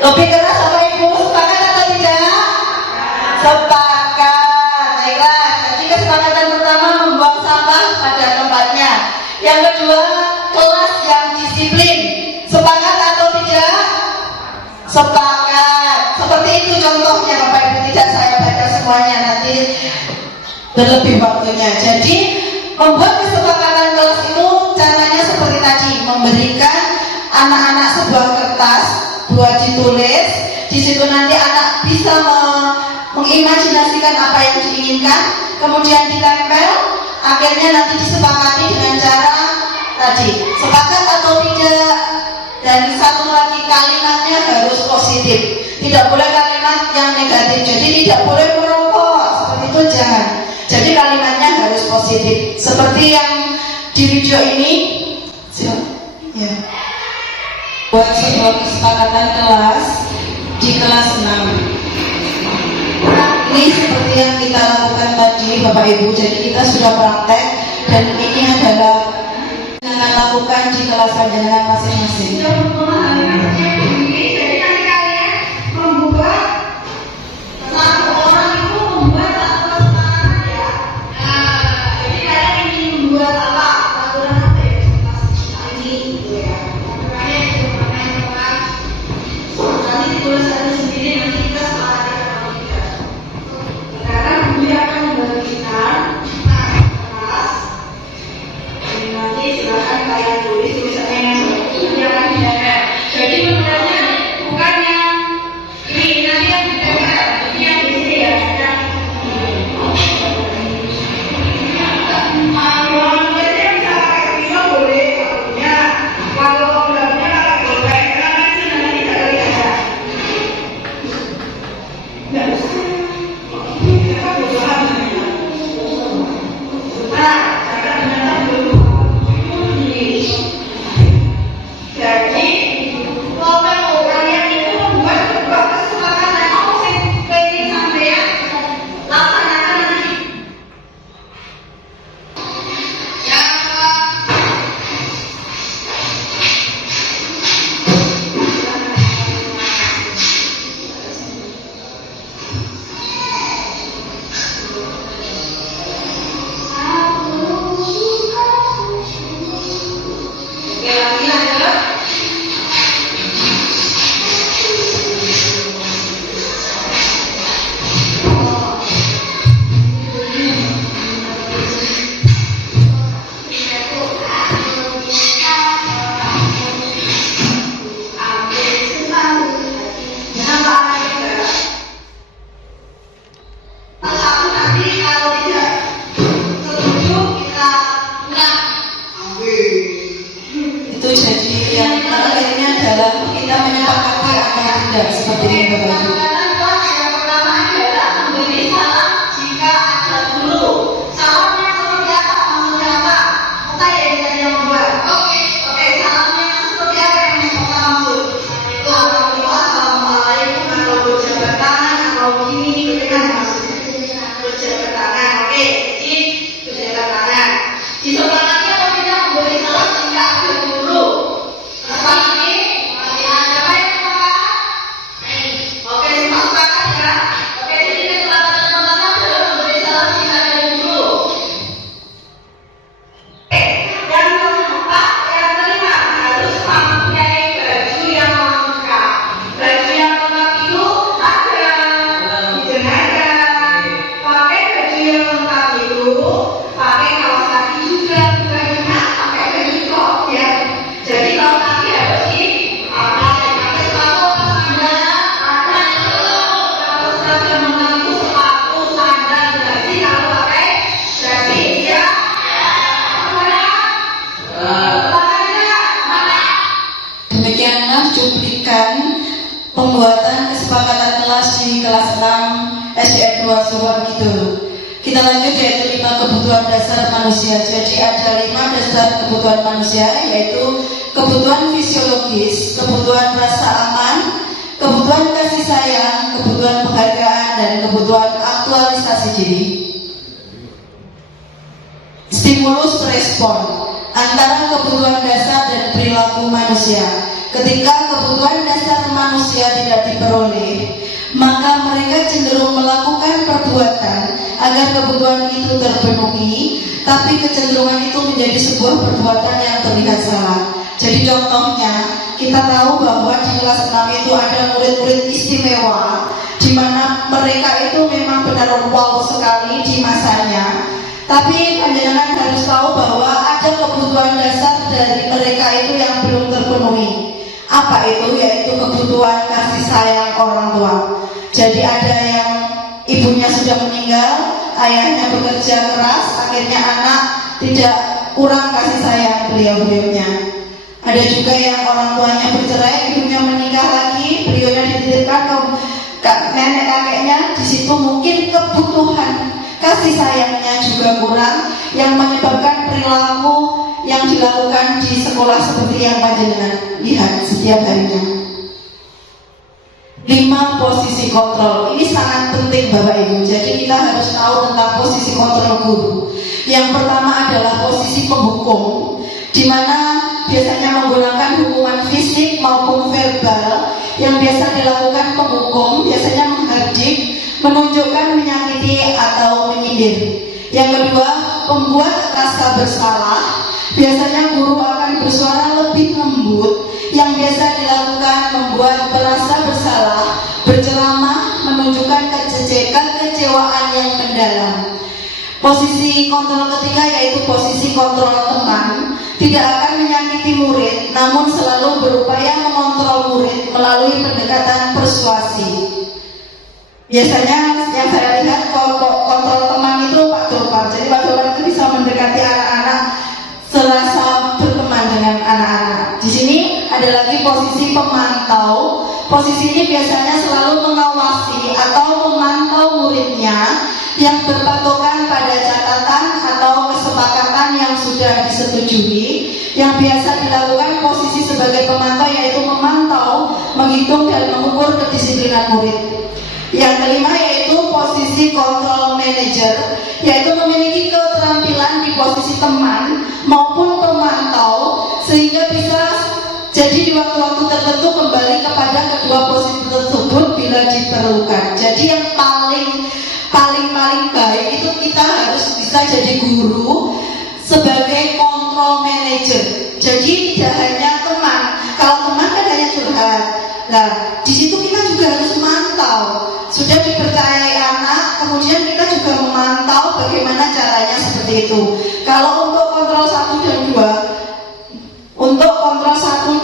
Lebih keras apa Ibu? Sepakat atau tidak? Sepakat. Baiklah, jadi kesepakatan pertama membuang sampah pada tempatnya. Yang kedua, kelas yang disiplin. Sepakat atau tidak? Sepakat. Seperti itu contohnya Bapak Ibu, tidak saya baca semuanya, nanti berlebih waktunya. Jadi membuat kesepakatan kelas itu caranya seperti tadi, memberikan anak-anak sebuah kertas buat ditulis. Di situ nanti anak bisa mengimajinasikan apa yang diinginkan, kemudian ditempel, akhirnya nanti disepakati dengan cara tadi, sepakat atau tidak. Dan satu lagi, kalimatnya harus positif, tidak boleh kalimat yang negatif. Jadi tidak boleh merokok, seperti itu jangan. Jadi kalimatnya harus positif, seperti yang di video ini. Ya. Buat sebuah kesepakatan kelas di kelas 6. Ini seperti yang kita lakukan tadi Bapak Ibu. Jadi kita sudah praktek dan ini adalah yang lakukan di kelas panjenengan masing-masing. Jadi nanti kalian membuat satu orang itu membuat satu kesepakatan ya. Jadi kalian ingin membuat apa? Peraturan apa ya? Ini gitu ya. Nanti ditulis satu sendiri, nanti kita sepakati atau tidak. Sekarang Bunda akan membagikan kelas. Nanti silakan kalian tulis tulisannya yang bagus. Nanti akan dilihat SDN 2 Suwon Kidul. Kita lanjut yaitu 5 kebutuhan dasar manusia. Jadi ada 5 dasar kebutuhan manusia, yaitu kebutuhan fisiologis, kebutuhan rasa aman, kebutuhan kasih sayang, kebutuhan penghargaan, dan kebutuhan aktualisasi diri. Stimulus respon antara kebutuhan dasar dan perilaku manusia. Ketika kebutuhan dasar manusia tidak diperoleh, maka mereka cenderung melakukan perbuatan agar kebutuhan itu terpenuhi, tapi kecenderungan itu menjadi sebuah perbuatan yang terlihat salah. Jadi contohnya, kita tahu bahwa di kelas 6 itu ada murid-murid istimewa, di mana mereka itu memang benar wow sekali di masanya. Tapi panjenengan harus tahu bahwa ada kebutuhan dasar dari mereka itu yang belum terpenuhi. Apa itu? Yaitu kebutuhan kasih sayang orang tua. Jadi ada yang ibunya sudah meninggal, ayahnya bekerja keras, akhirnya anak tidak kurang kasih sayang beliau-beliaunya. Ada juga yang orang tuanya bercerai, ibunya menikah lagi, beliaunya dititipkan ke nenek kakeknya. Di situ mungkin kebutuhan kasih sayangnya juga kurang, yang menyebabkan perilaku yang dilakukan di sekolah seperti yang panjenengan lihat setiap harinya. 5 posisi kontrol. Ini sangat penting Bapak Ibu. Jadi kita harus tahu tentang posisi kontrol guru. Yang pertama adalah posisi penghukum, di mana biasanya menggunakan hukuman fisik maupun verbal. Yang biasa dilakukan penghukum biasanya menghardik, menunjukkan, menyakiti, atau menyindir. Yang kedua, pembuat rasa bersalah. Biasanya guru akan bersuara lebih lembut. Yang biasa dilakukan membuat merasa bersalah, berceramah, menunjukkan kekecewaan yang mendalam. Posisi kontrol ketiga yaitu posisi kontrol teman. Tidak akan menyakiti murid, namun selalu berupaya mengontrol murid melalui pendekatan persuasi. Biasanya yang saya lihat kontrol teman itu Pak Dorpan. Jadi Pak Dorpan itu bisa mendekati anak-anak serasa berteman dengan anak-anak. Di sini ada lagi posisi pemantau. Posisi ini biasanya selalu mengawasi atau memantau muridnya yang berpatokan pada catatan atau kesepakatan yang sudah disetujui. Yang biasa dilakukan posisi sebagai pemantau yaitu memantau, menghitung dan mengukur kedisiplinan murid. Yang kelima yaitu posisi kontrol manager, yaitu memiliki keterampilan di posisi teman maupun pemantau sehingga bisa jadi di waktu-waktu tertentu kembali kepada kedua posisi tersebut bila diperlukan. Jadi yang paling baik itu kita harus bisa jadi guru sebagai kontrol manager. Jadi tidak hanya teman. Kalau teman kan hanya curhat. Nah, di situ kita juga harus memantau. Sudah dipercayai anak, kemudian kita juga memantau bagaimana caranya seperti itu. Kalau untuk kontrol 1 dan 2, untuk kontrol 1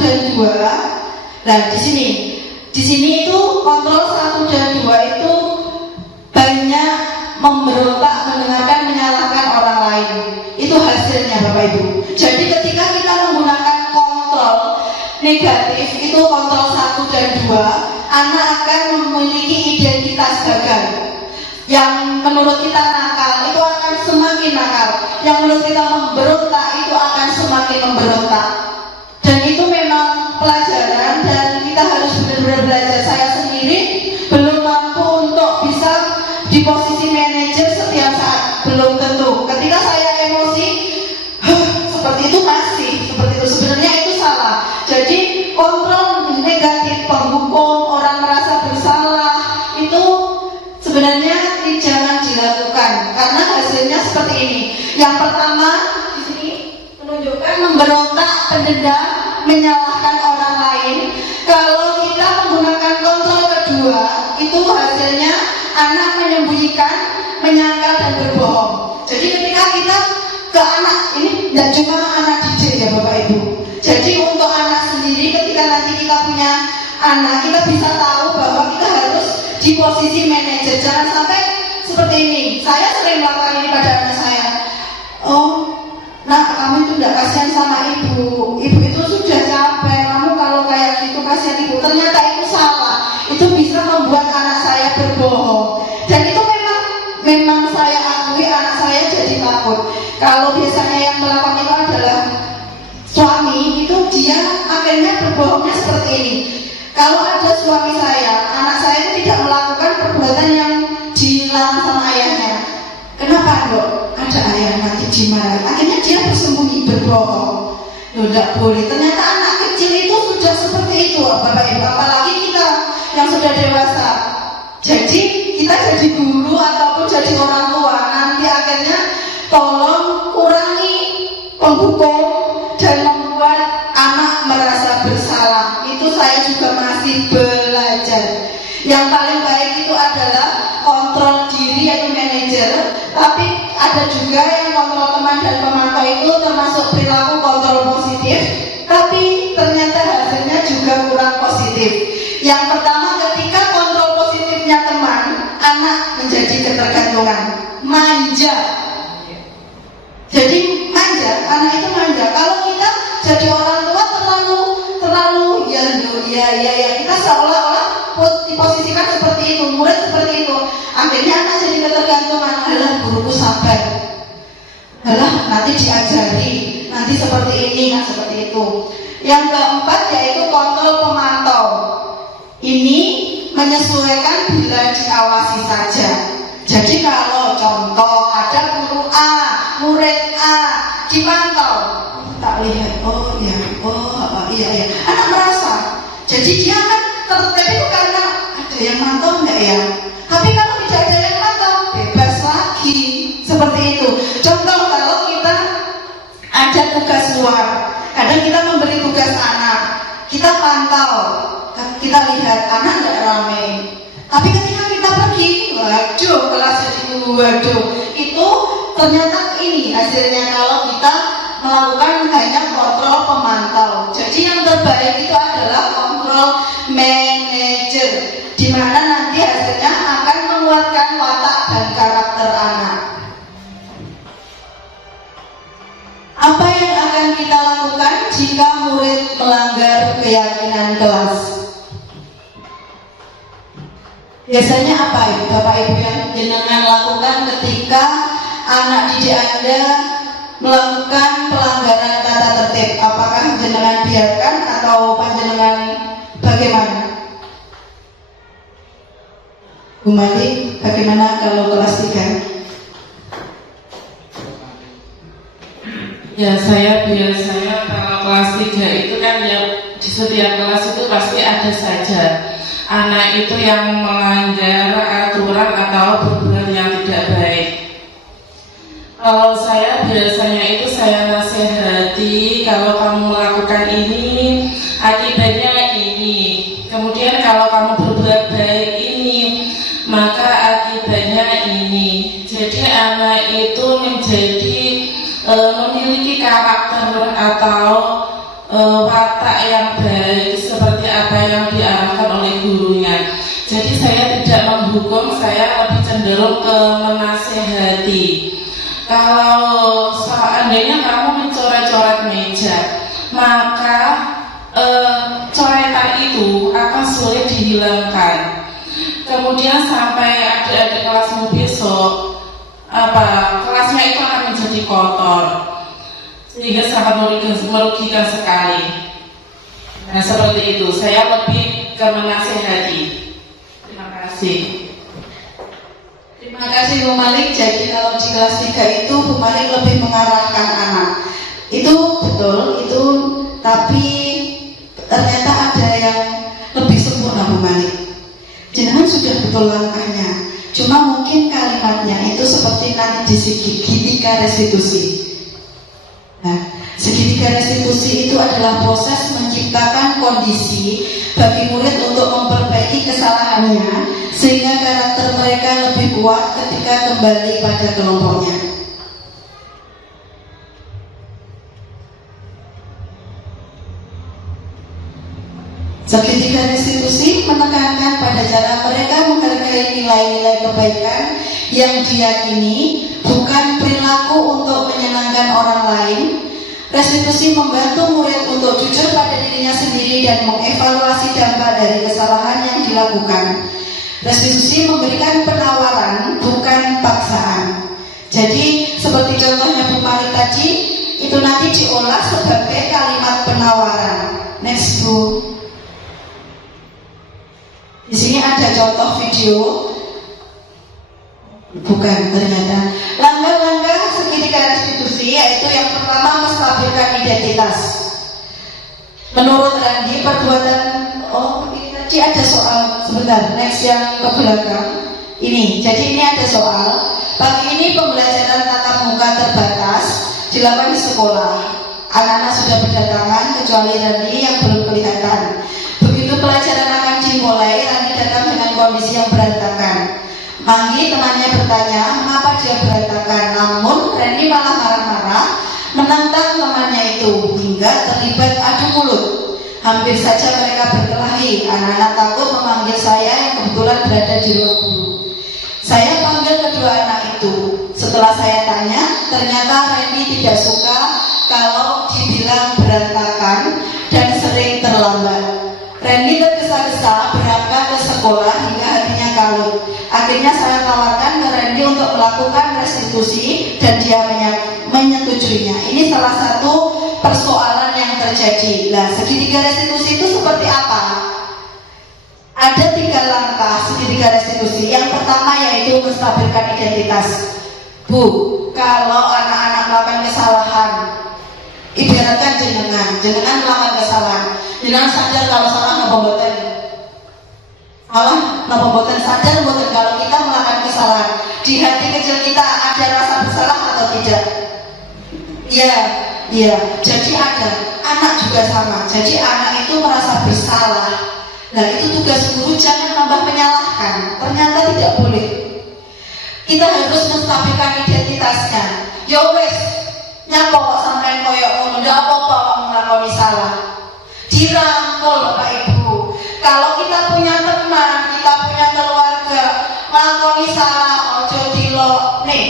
dan 2, nah di sini itu kontrol 1 dan 2 itu banyak memberontak, mendengarkan, menyalahkan orang lain. Itu hasilnya Bapak Ibu. Jadi ketika kita menggunakan kontrol negatif, itu kontrol 1 dan 2, anak akan memiliki identitas gagal. Yang menurut kita nakal, itu akan semakin nakal. Yang menurut kita memberontak, itu akan semakin memberontak. Dan itu memang pelajaran dan kita harus benar-benar belajar. Saya sendiri belum mampu untuk bisa di posisi manajer setiap saat, belum tentu. Ketika saya emosi, seperti itu masih, seperti itu sebenarnya itu salah. Jadi kontrol negatif, penghukum, orang merasa bersalah, itu sebenarnya jangan dilakukan karena hasilnya seperti ini. Yang pertama di sini menunjukkan memberontak, pendendam, menyalahkan orang lain. Kalau kita menggunakan kontrol kedua, itu hasilnya anak menyembunyikan, menyangkal dan berbohong. Jadi ketika kita ke anak, ini tidak cuma anak didik ya Bapak Ibu. Jadi untuk anak sendiri, ketika nanti kita punya anak, kita bisa tahu bahwa kita harus di posisi manajer. Jangan sampai seperti ini. Saya sering melakukan ini pada anak saya. Oh, nak, kamu itu tidak kasihan sama ibu. Ibu itu sudah capek. Kamu kalau kayak gitu kasihan ibu. Ternyata itu salah. Itu Kalau biasanya yang melakukan itu adalah suami, itu dia akhirnya berbohongnya seperti ini. Kalau ada suami saya, anak saya itu tidak melakukan perbuatan yang dilarang sama ayahnya. Kenapa dok? Ada ayah nanti dimarahi. Akhirnya dia bersembunyi, berbohong. Loh, tidak boleh. Ternyata anak kecil itu sudah seperti itu, Bapak Ibu. Apalagi kita yang sudah dewasa. Jadi kita jadi guru ataupun jadi orang tua, nanti akhirnya tolong kurangi penghukum dan membuat anak merasa bersalah. Itu saya juga masih belajar. Yang paling baik itu adalah kontrol diri yaitu manajer, tapi ada juga yang kontrol teman dan pemantau itu termasuk perilaku kontrol positif, tapi ternyata hasilnya juga kurang positif. Yang pertama, ketika kontrol positifnya teman, anak menjadi ketergantungan, manja. Jadi manja, anak itu manja. Kalau kita jadi orang tua terlalu ya kita seolah-olah diposisikan seperti itu, murid seperti itu. Akhirnya anak jadi ketergantungan. Alah, guruku sabar. Alah, nanti diajari, nanti seperti ini, seperti itu. Yang keempat yaitu kontrol pemantau. Ini menyesuaikan bila diawasi saja. Jadi kalau contoh ada guru A, murid A dipantau, tak lihat, iya, anak merasa. Jadi dia akan tertib itu karena ada yang mantau enggak ya. Tapi kalau tidak ada yang mantau, bebas lagi. Seperti itu. Contoh kalau kita ada tugas luar, kadang kita memberi tugas anak, kita pantau, kita lihat anak enggak ramai. Tapi ketika kita pergi, waduh, kelas jadi waduh, itu ternyata ini hasilnya kalau kita melakukan hanya kontrol pemantau. Jadi yang terbaik itu adalah kontrol manajer, di mana nanti hasilnya akan menguatkan watak dan karakter anak. Apa yang akan kita lakukan jika murid melanggar keyakinan kelas? Biasanya apa ya Bapak Ibu yang jenengan lakukan ketika anak didik Anda melakukan pelanggaran tata tertib? Apakah jenengan biarkan atau panjenengan bagaimana? Bu Mali, bagaimana kalau kelas 3? Ya, saya biasanya kalau kelas 3 itu kan ya di setiap kelas itu pasti ada saja anak itu yang melanggar aturan atau berbuat yang tidak baik. Kalau saya biasanya itu saya nasihati, kalau kamu melakukan ini akibatnya ini. Kemudian kalau kamu berbuat baik ini, maka akibatnya ini. Jadi anak itu menjadi memiliki karakter atau watak yang baik seperti apa yang diarahkan oleh gurunya. Jadi saya tidak menghukum, saya lebih cenderung ke menasehati. Kalau seandainya kamu mencoret-coret meja, maka coretan itu akan sulit dihilangkan. Kemudian sampai adik-adik kelasmu besok, kelasnya itu akan menjadi kotor, sehingga sangat merugikan sekali. Nah seperti itu, saya lebih ke menasehati. Terima kasih. Terima kasih Bu Malik. Jadi kalau di kelas 3 itu Bu Malik lebih mengarahkan anak. Itu betul, itu tapi ternyata ada yang lebih sempurna Bu Malik. Jenengan sudah betul langkahnya, cuma mungkin kalimatnya itu seperti nanti di segitiga restitusi. Nah, segitiga restitusi itu adalah proses menciptakan kondisi bagi murid untuk memperbaiki kesalahannya sehingga karakter mereka lebih kuat ketika kembali pada kelompoknya. Segitiga restitusi menekankan pada cara mereka menghargai nilai-nilai kebaikan yang diyakini, bukan perilaku untuk menyenangkan orang lain. Restitusi membantu murid untuk jujur pada dirinya sendiri dan mengevaluasi dampak dari kesalahan yang dilakukan. Restitusi memberikan penawaran, bukan paksaan. Jadi seperti contohnya Bu Mari tadi, itu nanti diolah sebagai kalimat penawaran. Next Bu. Di sini ada contoh video. Bukan, ternyata langkah-langkah segitiga restitusi, yaitu yang pertama menstabilkan identitas. Menurut Randi, perbuatan ini tadi ada soal sebentar. Next yang ke belakang ini. Jadi ini ada soal. Pagi ini pembelajaran tatap muka terbatas dilakukan di sekolah. Anak-anak sudah berdatangan kecuali Randi yang belum kelihatan. Begitu pelajaran akan dimulai, Randi datang dengan kondisi yang berantakan. Manggi temannya bertanya mengapa dia berantakan, namun Randy malah marah-marah menantang temannya itu hingga terlibat adu mulut. Hampir saja mereka berkelahi. Anak-anak takut memanggil saya yang kebetulan berada di ruang guru. Saya panggil kedua anak itu. Setelah saya tanya, ternyata Randy tidak suka kalau dibilang berantakan dan sering terlambat. Randy tergesa-gesa berangkat ke sekolah hingga hatinya kalut. Akhirnya saya tawarkan ke Randy untuk melakukan restitusi dan dia menyetujuinya. Ini salah satu persoalan yang terjadi. Nah, segitiga restitusi itu seperti apa? Ada 3 langkah segitiga restitusi. Yang pertama yaitu menstabilkan identitas. Bu, kalau anak-anak melakukan kesalahan, ibaratkan jenengan melakukan kesalahan, jenengan sadar kalau salah ngeboboten, sadar boten kalau kita melakukan kesalahan. Di hati kecil kita ada rasa bersalah atau tidak? Iya. Jadi ada. Anak juga sama. Jadi anak itu merasa bersalah. Nah, itu tugas guru, jangan tambah menyalahkan. Ternyata tidak boleh. Kita harus menstabilkan identitasnya. Ya wes, nyapa kok sampai koyok ngono, ndak apa-apa kok nglakoni salah. Dirangkul Bapak Ibu. Kalau kita punya teman, kita punya keluarga, nglakoni salah ojo dilokne.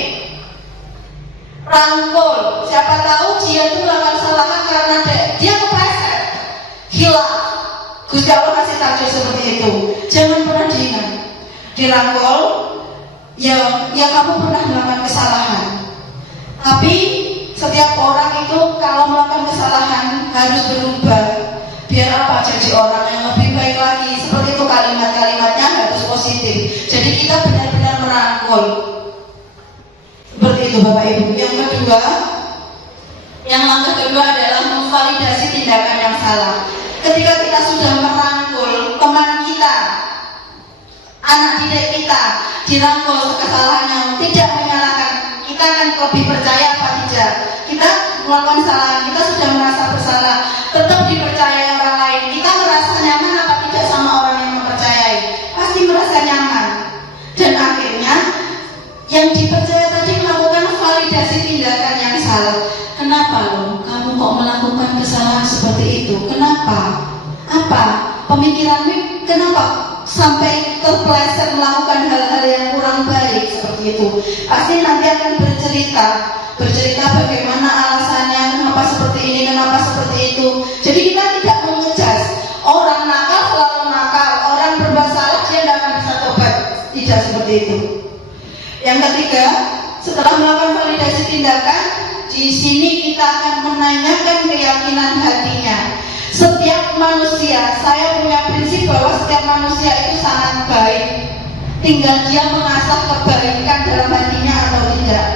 Rangkul. Siapa tahu dia itu melakukan kesalahan karena dia kepleset. Gila. Gusti Allah kasih takdir seperti itu. Jangan pernah diingat. Dirangkul. Ya kamu pernah melakukan kesalahan. Tapi setiap orang itu kalau melakukan kesalahan harus berubah. Biar apa? Jadi orang yang lebih baik lagi. Seperti itu kalimat-kalimatnya harus positif. Jadi kita benar-benar merangkul. Seperti itu Bapak Ibu. Yang langkah kedua adalah memvalidasi tindakan yang salah. Ketika kita sudah merangkul teman kita, anak didik kita, dirangkul kesalahannya, tidak menyalahkan, kita akan lebih percaya apa tidak. Kita melakukan kesalahan, kita sudah merasa bersalah, tetap dipercayai orang lain, kita merasa nyaman apa tidak sama orang yang mempercayai? Pasti merasa nyaman. Dan akhirnya yang dipercaya tadi melakukan validasi tindakan yang salah. Kenapa loh kamu kok melakukan kesalahan seperti itu? Kenapa? Apa? Pemikiranmu kenapa sampai terpeleset melakukan hal-hal yang kurang baik seperti itu? Pasti nanti akan bercerita bagaimana alasannya, kenapa seperti ini, kenapa seperti itu. Jadi kita tidak mengejudge. Orang nakal selalu nakal, orang berbuat salah dia tidak akan bisa tobat. Tidak seperti itu. Yang ketiga, setelah melakukan validasi tindakan, di sini kita akan menanyakan keyakinan hatinya. Setiap manusia, saya punya prinsip bahwa setiap manusia itu sangat baik. Tinggal dia mengasah kebaikan dalam hatinya atau tidak.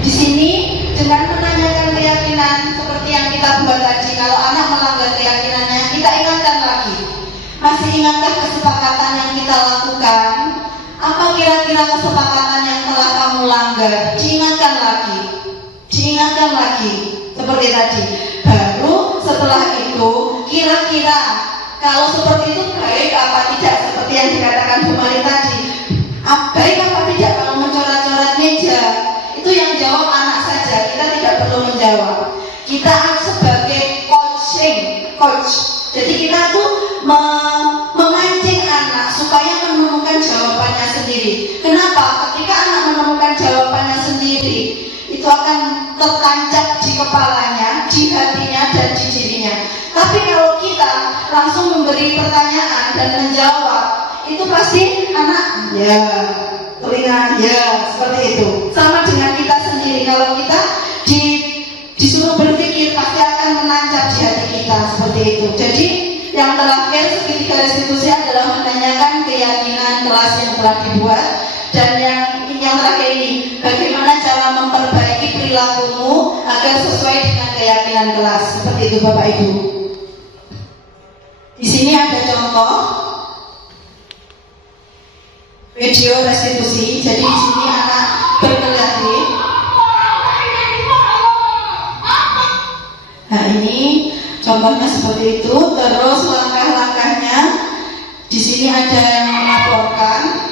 Di sini dengan menanyakan keyakinan seperti yang kita buat tadi, kalau anak melanggar keyakinannya, kita ingatkan lagi. Masih ingatkah kesepakatan yang kita lakukan? Apa kira-kira kesepakatan yang telah kamu langgar? Diingatkan lagi. Seperti tadi. Baru setelah itu kira-kira kalau seperti itu baik apa tidak, seperti yang dikatakan Bu Mari tadi, baik apa tidak kalau mencoret-coret meja? Itu yang jawab anak saja, kita tidak perlu menjawab. Kita sebagai coach. Jadi kita tuh memancing anak supaya menemukan jawabannya sendiri. Kenapa? Ketika anak menemukan jawabannya sendiri, itu akan tertancap di kepalanya, di hatinya, dan di dirinya. Tapi kalau kita langsung memberi pertanyaan dan menjawab, itu pasti anak telinga seperti itu. Sama dengan kita sendiri. sendiri. Kalau kita disuruh berpikir pasti akan menancap di hati kita seperti itu. Jadi yang terakhir segitiga restitusi adalah menanyakan keyakinan kelas yang telah dibuat. Dan yang terakhir ini, bagaimana cara memperbaiki perilakumu agar sesuai dengan keyakinan kelas. Seperti itu Bapak Ibu. Di sini ada contoh video restitusi. Jadi di sini anak berkelahi. Nah ini contohnya seperti itu. Terus langkah-langkahnya di sini ada yang melaporkan.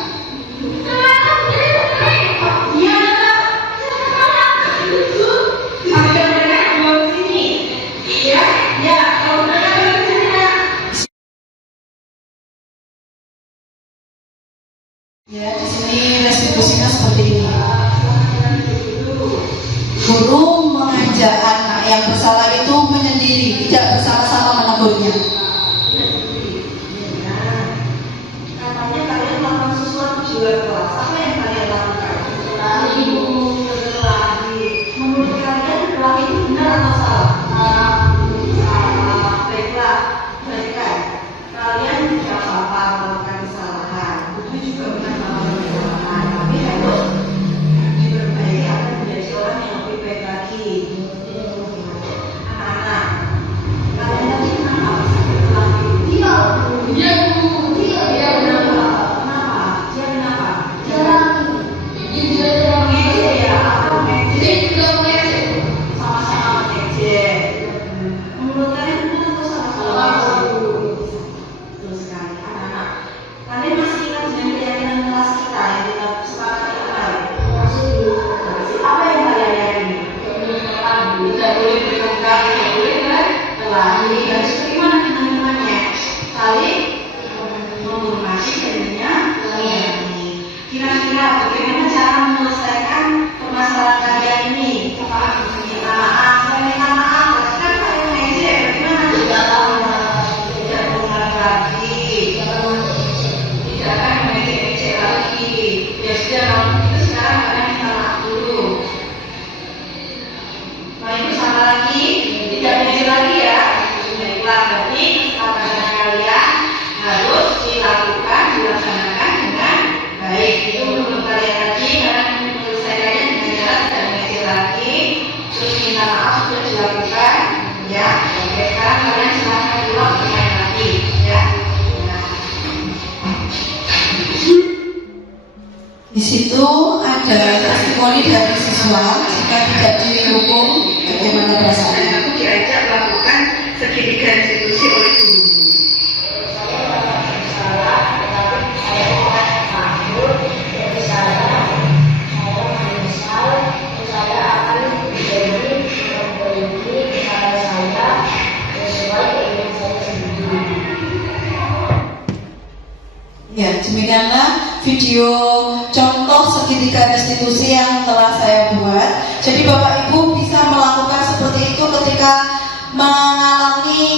Ya, di sini restitusinya seperti ini. Guru mengajak anak yang bersalah itu menyendiri, tidak bersama-sama menegurnya. Katanya kalian melakukan sesuatu di luar kelas. Apa yang kalian lakukan? Berkelahi. Menurut kalian berkelahi itu benar atau salah? Salah. Baiklah, mereka kalian tidak apa-apa melakukan kesalahan. Itu juga benar melakukan kesalahan. Tapi harus diperbaiki agar menjadi orang yang lebih baik lagi. Anak-anak, kalian tadi kenapa bisa berkelahi? Dia kenapa? Dia kenapa? Sama-sama mengejek. Menurut kalian benar atau salah? Betul sekali. Anak-anak, kalian masih ingat dengan keyakinan kelas kita yang kita sepakati kemarin? Apa yang kalian yakini? Tidak boleh bertengkar, tidak boleh berkelahi. Harus bagaimana teman-temannya? Saling menghormati janjinya menghormati. Kira-kira bagaimana cara menyelesaikan permasalahan kalian ini? Minta maaf, minta maaf. Kan kalian mengejek, bagaimana? Tidak mengulang lagi. Tidak akan mengejek-ejek lagi. Ya sudah, kalau begitu sekarang kalian minta maaf dulu. Kalau itu sama lagi, tidak mengejek lagi ya. Baiklah, berarti kesepakatan kalian harus dilaksanakan dengan baik. Itu menurut kalian tadi, karena menyelesaikannya dengan cara tidak mengejek lagi, terus minta maaf sudah dilakukan, ya. Oke, sekarang kalian silahkan pulang bermain lagi, ya. Di situ ada testimoni dari siswa jika tidak dihukum bagaimana perasaannya. Aku diajak melakukan segitiga restitusi oleh guru. Ya, demikianlah video contoh segitiga restitusi yang telah saya buat. Jadi Bapak Ibu bisa melakukan seperti itu ketika mengalami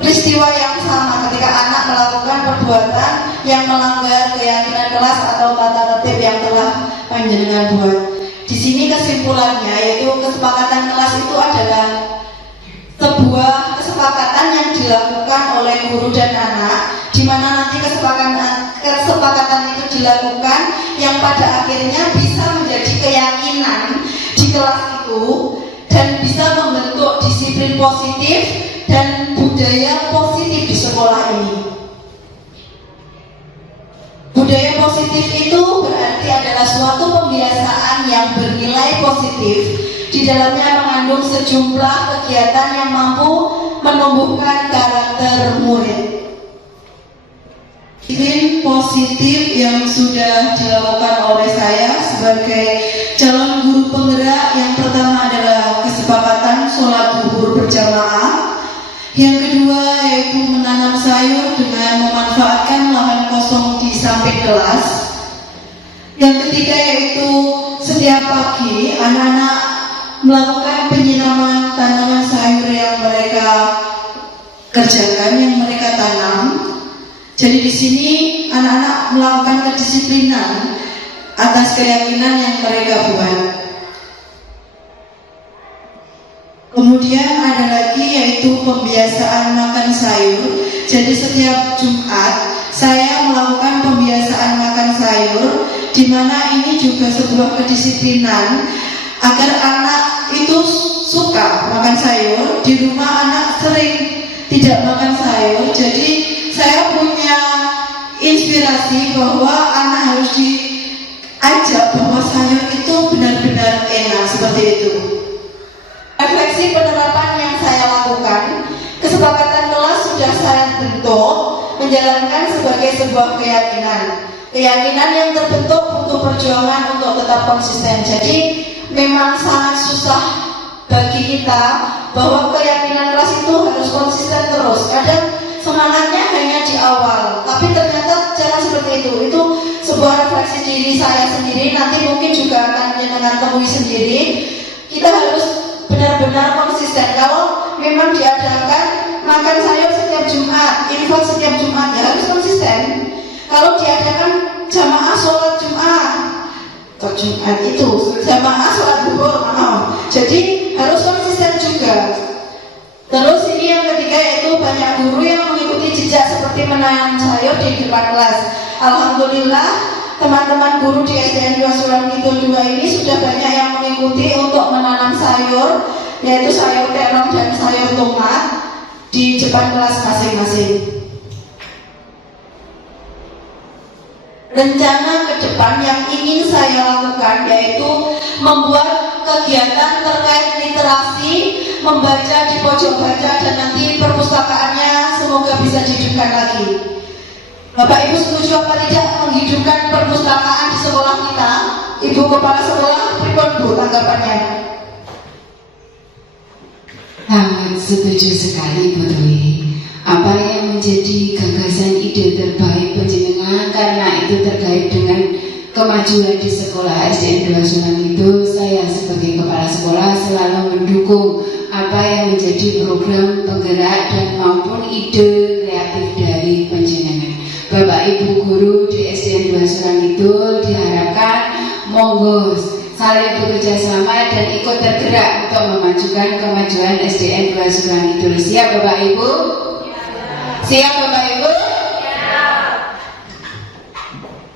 peristiwa yang sama, ketika anak melakukan perbuatan yang melanggar keyakinan kelas atau tata tertib yang telah panjenengan buat. Di sini kesimpulannya yaitu kesepakatan kelas itu adalah sebuah kesepakatan yang dilakukan oleh guru dan anak, di mana nanti kesepakatan itu dilakukan yang pada akhirnya bisa menjadi keyakinan di kelas itu dan bisa membentuk disiplin positif dan budaya positif di sekolah ini. Budaya positif itu berarti adalah suatu pembiasaan yang bernilai positif, di dalamnya mengandung sejumlah kegiatan yang mampu menumbuhkan karakter murid. Disiplin positif yang sudah dilakukan oleh saya sebagai calon guru penggerak yang pertama adalah kesepakatan sholat zuhur berjamaah. Yang kedua yaitu menanam sayur dengan memanfaatkan lahan kosong di samping kelas. Yang ketiga yaitu setiap pagi anak-anak melakukan penyiraman tanaman sayur yang mereka kerjakan, yang mereka tanam. Jadi di sini anak-anak melakukan kedisiplinan atas keyakinan yang mereka buat. pembiasaan makan sayur. Jadi setiap Jumat saya melakukan pembiasaan makan sayur, di mana ini juga sebuah kedisiplinan agar anak itu suka makan sayur. Di rumah anak sering tidak makan sayur, jadi saya punya inspirasi bahwa anak harus diajak bahwa sayur itu benar-benar enak, seperti itu. Refleksi penerapan yang saya lakukan, kesepakatan kelas sudah saya bentuk, menjalankan sebagai sebuah keyakinan yang terbentuk untuk perjuangan untuk tetap konsisten. Jadi memang sangat susah bagi kita bahwa keyakinan kelas itu harus konsisten terus. Kadang semangatnya hanya di awal, tapi ternyata jangan seperti itu. Itu sebuah refleksi diri saya sendiri, nanti mungkin juga akan dengan temui sendiri. Kita harus benar-benar konsisten. Kalau memang diadakan makan sayur setiap Jumat, infak setiap Jumat, ya harus konsisten. Kalau diadakan jamaah sholat Jumat, itu jamaah sholat zuhur, jadi harus konsisten juga. Terus ini yang ketiga, yaitu banyak guru yang mengikuti jejak seperti menanam sayur di depan kelas. Alhamdulillah teman-teman guru di SDN 2 Sunan Kidul 2 ini sudah banyak yang mengikuti untuk menanam sayur, yaitu sayur terong dan sayur tomat di depan kelas masing-masing. Rencana ke depan yang ingin saya lakukan yaitu membuat kegiatan terkait literasi, membaca di pojok baca, dan nanti perpustakaannya semoga bisa dihidupkan lagi. Bapak Ibu setuju apa tidak menghidupkan perpustakaan di sekolah kita? Ibu Kepala Sekolah, pripun Bu tanggapannya? Sangat setuju sekali Bu Dwi. Apa yang menjadi gagasan ide terbaik penjenengan, karena itu terkait dengan kemajuan di sekolah SDN 2 Sunan Kidul. Saya sebagai kepala sekolah selalu mendukung apa yang menjadi program penggerak dan maupun ide kreatif dari penjenengan. Bapak Ibu guru di SDN 2 Sunan Kidul diharapkan monggo saling bekerja sama dan ikut tergerak untuk memajukan kemajuan SDN 2 Sunan Kidul. Siap Bapak Ibu? Siap Bapak Ibu?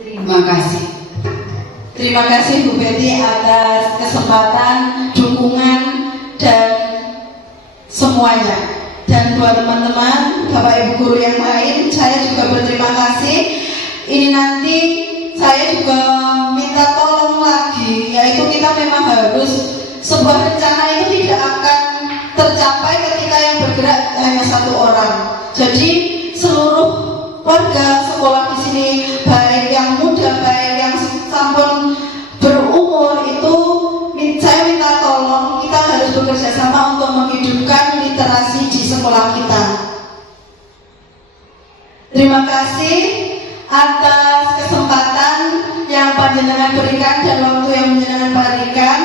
Terima kasih. Terima kasih Bu Betty atas kesempatan, dukungan, dan semuanya. Dan buat teman-teman, Bapak Ibu guru yang lain, saya juga berterima kasih. Ini nanti saya juga minta tolong lagi, yaitu kita memang harus, sebuah rencana itu tidak akan tercapai ketika yang bergerak hanya satu orang. Jadi seluruh warga sekolah di sini, baik yang muda, baik yang sampun berumur, itu saya minta tolong kita harus bekerja sama untuk menghidupkan literasi di sekolah kita. Terima kasih atas kesempatan yang panjenengan berikan dan waktu yang panjenengan berikan,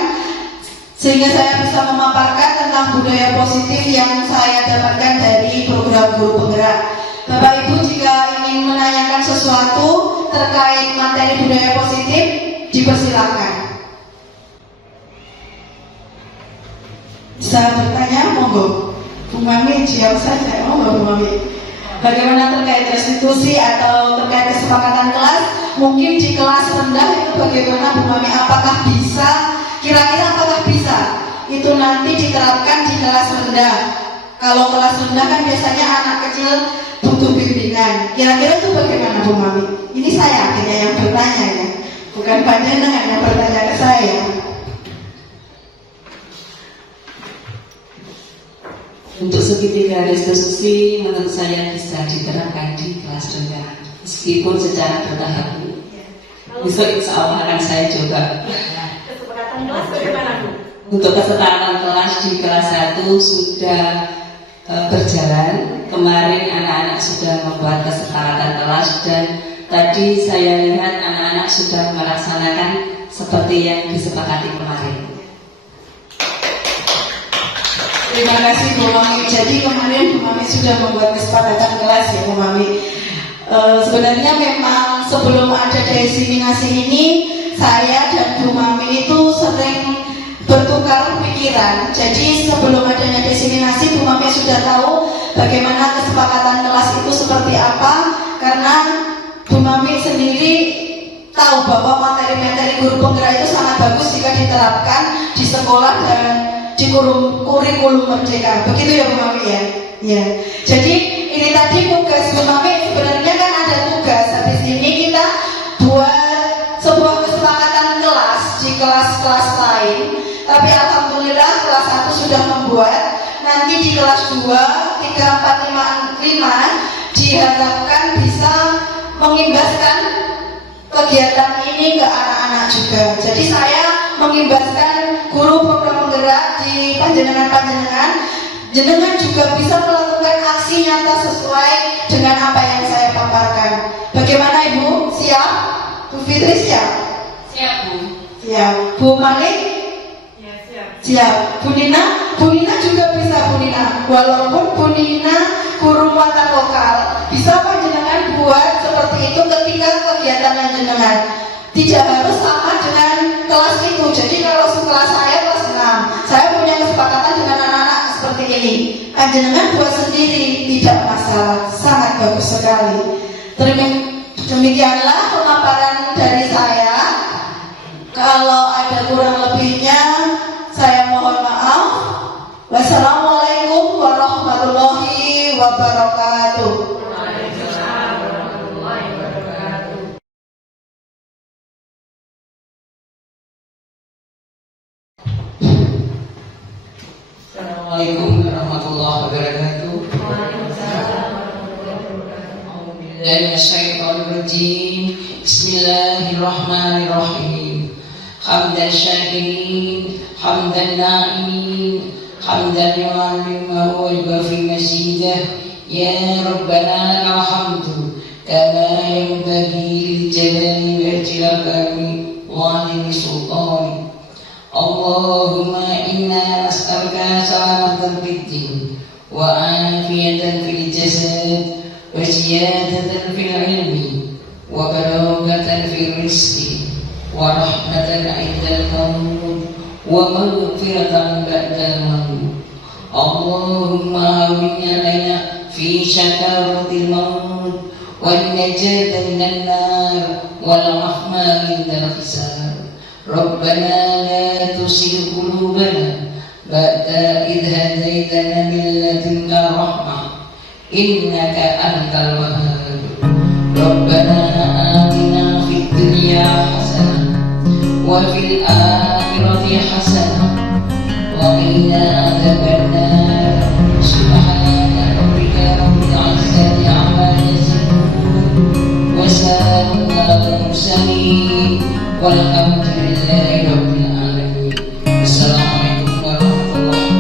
sehingga saya bisa memaparkan tentang budaya positif yang saya dapatkan dari program Guru Penggerak. Bapak Ibu jika ingin menanyakan sesuatu terkait materi budaya positif, dipersilakan. Bisa bertanya, monggo. Bu Mami jawab saja, monggo Bu Mami. Bagaimana terkait restitusi atau terkait kesepakatan kelas? Mungkin di kelas rendah itu bagaimana Bu Mami? Apakah bisa? Kira-kira apakah bisa? Itu nanti diterapkan di kelas rendah. Kalau kelas rendah kan biasanya anak kecil butuh bimbingan. Kira-kira itu bagaimana Bu Mami? Ini saya akhirnya yang bertanya ya, bukan panjenengan yang bertanya ke saya. Untuk segitiga restitusi menurut saya bisa diterapkan di kelas rendah, meskipun secara bertahap. Besok insya Allah akan saya coba. Kesepakatan kelas bagaimana Bu? Untuk kesepakatan kelas di kelas 1 sudah berjalan. Kemarin anak-anak sudah membuat kesepakatan kelas dan tadi saya lihat anak-anak sudah melaksanakan seperti yang disepakati kemarin. Terima kasih Bu Mami. Jadi kemarin Bu Mami sudah membuat kesepakatan kelas ya Bu Mami. Sebenarnya memang sebelum ada diseminasi ini, saya dan Bu Mami itu sering bertukar pikiran. Jadi sebelum adanya diseminasi, Bu Mami sudah tahu bagaimana kesepakatan kelas itu seperti apa, karena Bu Mami sendiri tahu bahwa materi-materi guru penggerak itu sangat bagus jika diterapkan di sekolah dan di kurikulum merdeka. Begitu ya Bu Mami ya? Ya. Jadi ini tadi tugas Bu Mami, sebenarnya kan ada tugas. Habis ini kita buat sebuah kesepakatan kelas di kelas-kelas lain. Tapi alhamdulillah kelas 1 sudah membuat. Nanti di kelas 2, 3, 4, 5 diharapkan bisa mengimbaskan kegiatan ini ke anak-anak juga. Jadi saya mengimbaskan guru program penggerak di panjenengan-panjenengan, jenengan juga bisa melakukan aksi nyata sesuai dengan apa yang saya paparkan. Bagaimana Ibu? Siap? Bu Fitri siap? Siap, Bu. Siap. Bu Malik? Ya, siap. Siap. Bu Nina? Bu Nina juga bisa Bu Nina. Walaupun Bu Nina guru mata lokal, bisa panjenengan buat seperti itu ketika kegiatan jenengan. Tidak harus sama dengan kelas itu. Jadi kalau sekelas saya kelas 6, saya punya kesepakatan dengan anak-anak seperti ini. Panjenengan buat sendiri, tidak masalah. Sangat bagus sekali. Demikianlah pemaparan dari saya. Kalau ada kurang lebihnya, saya mohon maaf. Wassalamualaikum warahmatullahi wabarakatuh. Assalamualaikum warahmatullahi wabarakatuh. A'udzubillahi Bismillahirrahmanirrahim. Hamdan syakirin, hamdan na'imin, hamdan yu'alim wa huwa yubafi mazidah. Ya Rabbana lakal hamdu kama yanbaghi lil jalali wal jalali wa azimi sultani. Allahumma inna nas'aluka salamatan fid din wa afiyatan fil jasad wa ziyadatan fil ilmi wa barakatan fil rizqi wa rahmatan 'indal maut wa maghfiratan ba'dal maut. Allahumma hawwin 'alaina fi syakaratil maut wan najata minan nar wal 'afwa indal hisab. Rabbana la tuzigh qulubana ba'da idh hadaytana min ladunka rahmah innaka antal wahhab. Rabbana atina fid dunya hasanah wa fil akhirati hasanah wa qina adzabannar. Subhana rabbika rabbil izzati amma yasifun wa salamun alal mursalin walhamdulillahi rabbil alamin. Assalamualaikum warahmatullahi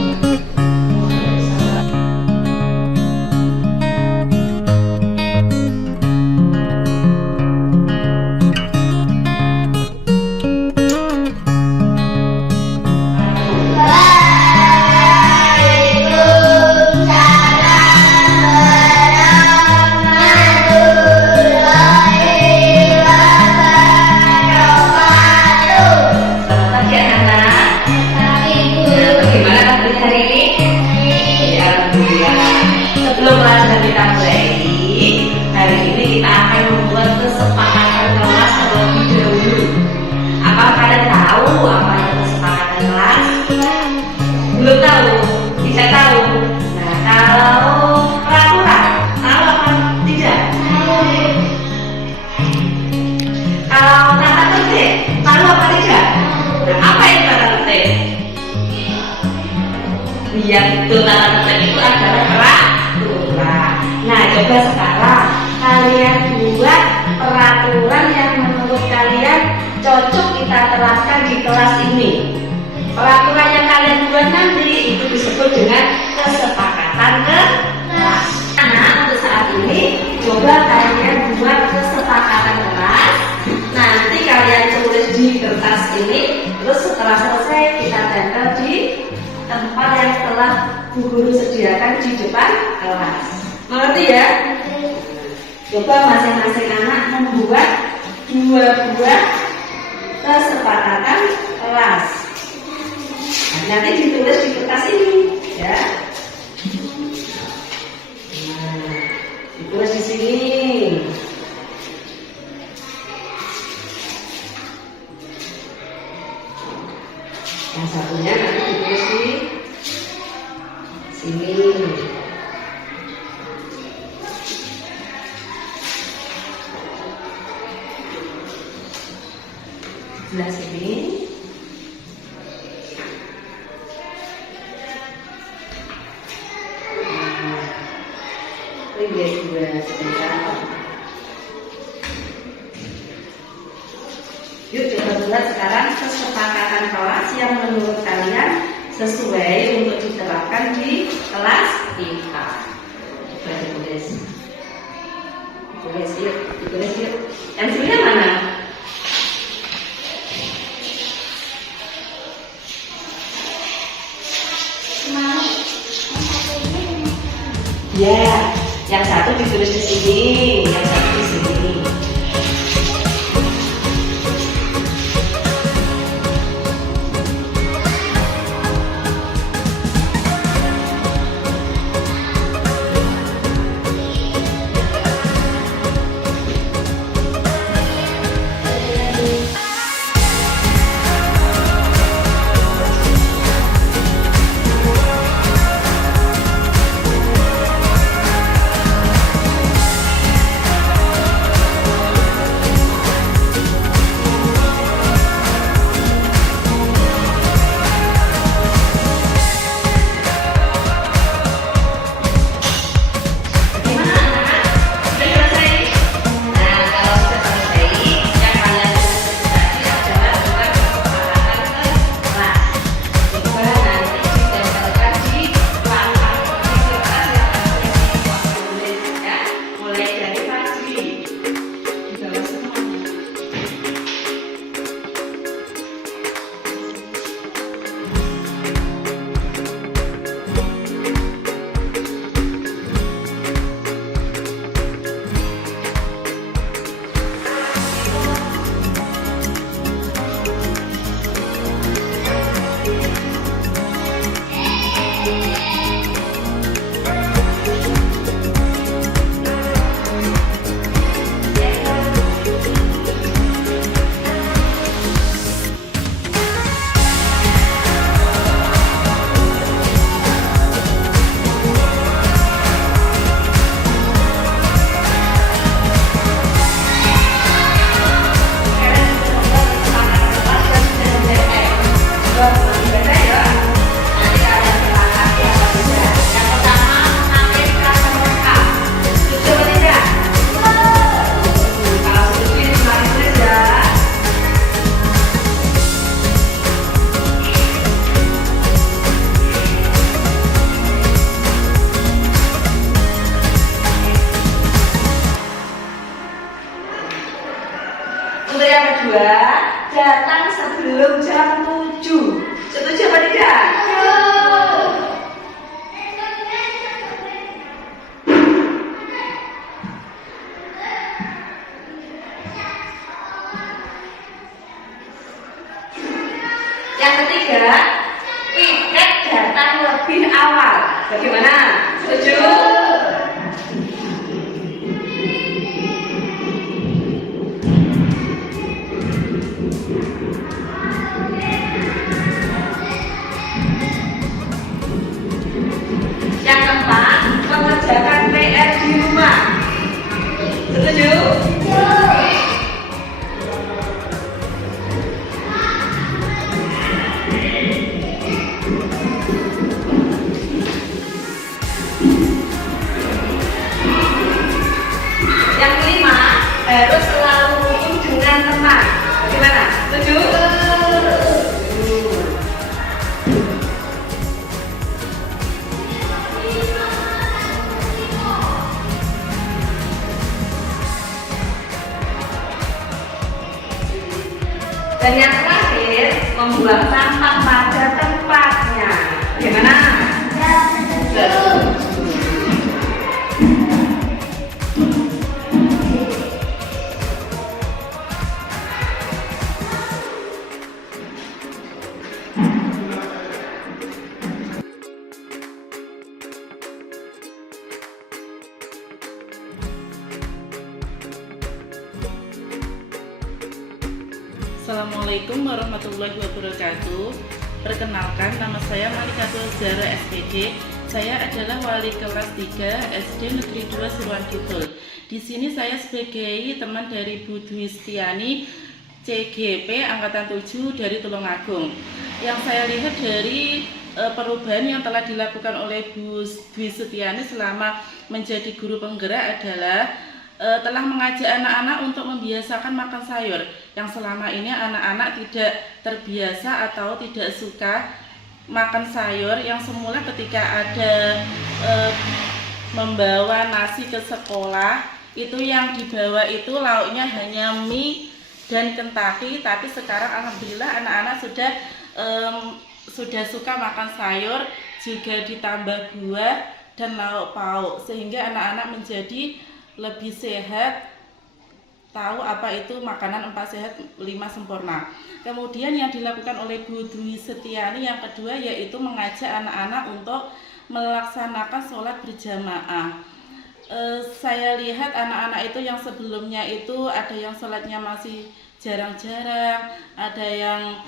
yang betul tata tertib itu adalah peraturan. Nah, coba sekarang kalian buat peraturan yang menurut kalian cocok kita terapkan di kelas ini. Peraturan yang kalian buat nanti itu disebut dengan kesepakatan kelas. Nah, untuk saat ini coba kalian buat kesepakatan kelas. Nanti kalian tulis di kertas ini, terus setelah selesai kita tempel di tempat yang telah Bu Guru sediakan di depan kelas. Mengerti ya? Coba masing-masing anak membuat 2 buah kesepakatan kelas. Nah, nanti ditulis di kertas ini, ya. Yang satunya nanti ditulis di sini. Sebelah sini. Tulis dua sebentar. Yuk coba buat sekarang kesepakatan kelas yang menurut kalian sesuai untuk diterapkan di kelas IPA. Coba ditulis. Ditulis yuk. Pensilnya mana? Ya, yang satu ditulis di sini, yang satu di sini. Untuk yang kedua, datang sebelum jam 7. Setuju apa tidak? Yang ketiga, piket datang lebih awal. Bagaimana? Setuju? Yang keempat, mengerjakan PR di rumah. Setuju? Yang kelima, harus selalu rukun dengan teman. Bagaimana? Setuju? Dan yang terakhir, membuang sampah pada tempatnya. Bagaimana? Assalamualaikum warahmatullahi wabarakatuh. Perkenalkan, nama saya Malikatul Zahra SPG. Saya adalah wali kelas 3 SD Negeri 2 Siruan Kidul. Di sini saya sebagai teman dari Bu Dwi Setiani CGP Angkatan 7 dari Tulungagung. Yang saya lihat dari perubahan yang telah dilakukan oleh Bu Dwi Setiani selama menjadi guru penggerak adalah telah mengajak anak-anak untuk membiasakan makan sayur yang selama ini anak-anak tidak terbiasa atau tidak suka makan sayur, yang semula ketika ada membawa nasi ke sekolah itu yang dibawa itu lauknya hanya mie dan Kentucky, tapi sekarang alhamdulillah anak-anak sudah suka makan sayur, juga ditambah buah dan lauk pauk, sehingga anak-anak menjadi lebih sehat, tahu apa itu makanan 4 sehat 5 sempurna. Kemudian yang dilakukan oleh Bu Dwi Setiani yang kedua yaitu mengajak anak-anak untuk melaksanakan sholat berjamaah. Saya lihat anak-anak itu yang sebelumnya itu ada yang sholatnya masih jarang-jarang, ada yang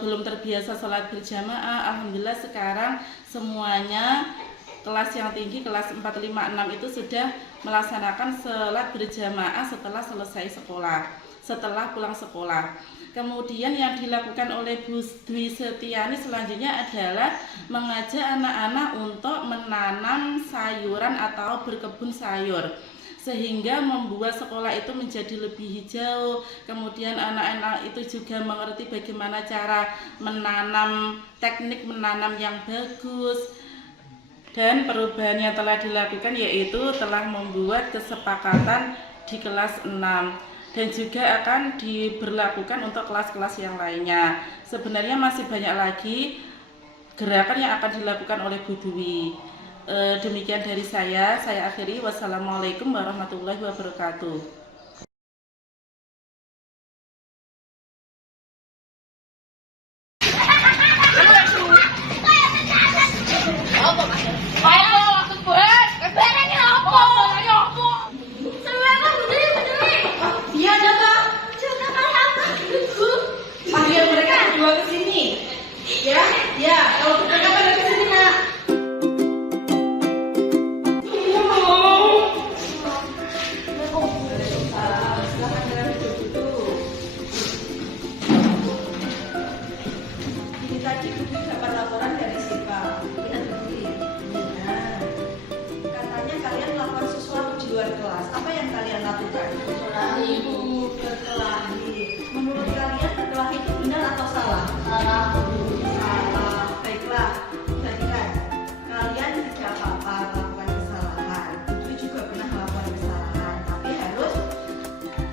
belum terbiasa sholat berjamaah. Alhamdulillah sekarang semuanya kelas yang tinggi, kelas 4, 5, 6 itu sudah melaksanakan sholat berjamaah setelah selesai sekolah, setelah pulang sekolah. Kemudian yang dilakukan oleh Bu Dwi Setiani selanjutnya adalah mengajak anak-anak untuk menanam sayuran atau berkebun sayur, sehingga membuat sekolah itu menjadi lebih hijau. Kemudian anak-anak itu juga mengerti bagaimana cara menanam, teknik menanam yang bagus. Dan perubahan yang telah dilakukan yaitu telah membuat kesepakatan di kelas 6 dan juga akan diberlakukan untuk kelas-kelas yang lainnya. Sebenarnya masih banyak lagi gerakan yang akan dilakukan oleh Bu Dwi. Demikian dari saya akhiri. Wassalamualaikum warahmatullahi wabarakatuh. Tadi Bu Dwi dapat laporan dari Sipa. Katanya kalian melakukan sesuatu di luar kelas. Apa yang kalian lakukan? Berkelahi, Bu. Berkelahi. Menurut kalian berkelahi itu benar atau salah? Salah. Salah. Baiklah. Jadi kan kalian tidak apa-apa melakukan kesalahan. Bu Dwi juga pernah melakukan kesalahan, tapi harus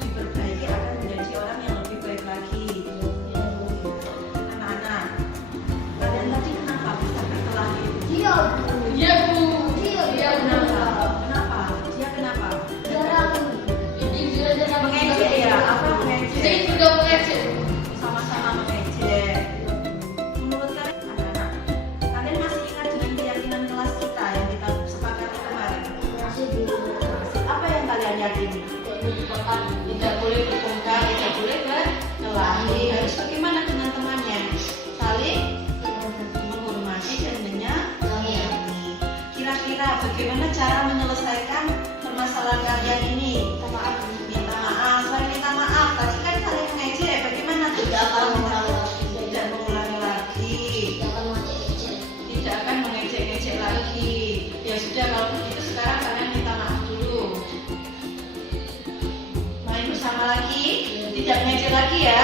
diperbaiki agar menjadi orang yang lebih baik lagi. Iya Bu. Kenapa? Dia kenapa? Mengejek ya? Apa mengejek? Saya juga mengejek. Sama-sama mengejek. Menurut kalian anak-anak, kalian masih ingat dengan keyakinan kelas kita yang kita sepakati kemarin? Masih. Apa yang kalian yakini? Tidak boleh bertengkar, tidak boleh berkelahi. Harus bagaimana dengan temannya? Saling menghormati dan menyayangi. Kira-kira bagaimana cara menyelesaikan permasalahan kalian ini? Minta maaf. Saling minta maaf. Tadi kan saling mengejek. Bagaimana? Tidak mengulangi lagi. Tidak akan mengejek-ngejek lagi. Ya sudah, kalau begitu sekarang kalian minta maaf dulu. Main bersama lagi. Tidak mengejek lagi ya.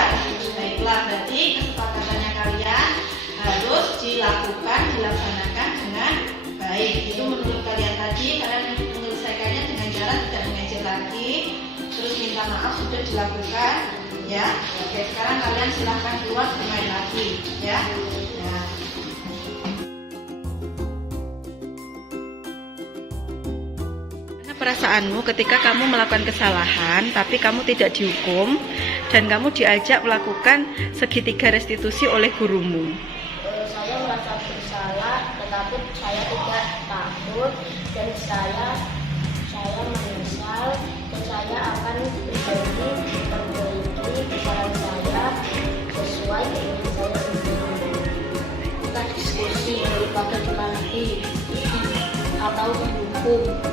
Baiklah, berarti kesepakatannya kalian harus dilaksanakan dengan baik. Itu menurut kalian tadi, kalian menyelesaikannya dengan cara tidak mengejek lagi, terus minta maaf sudah dilakukan, ya. Oke, sekarang kalian silahkan keluar bermain lagi, ya. Nah. Perasaanmu ketika kamu melakukan kesalahan, tapi kamu tidak dihukum dan kamu diajak melakukan segitiga restitusi oleh gurumu. Saya merasa bersalah, tetapi saya tidak takut dan saya menyesal dan saya akan berjanji memperbaiki kesalahan saya sesuai dengan saya sendiri. pada dikanati atau dihukum.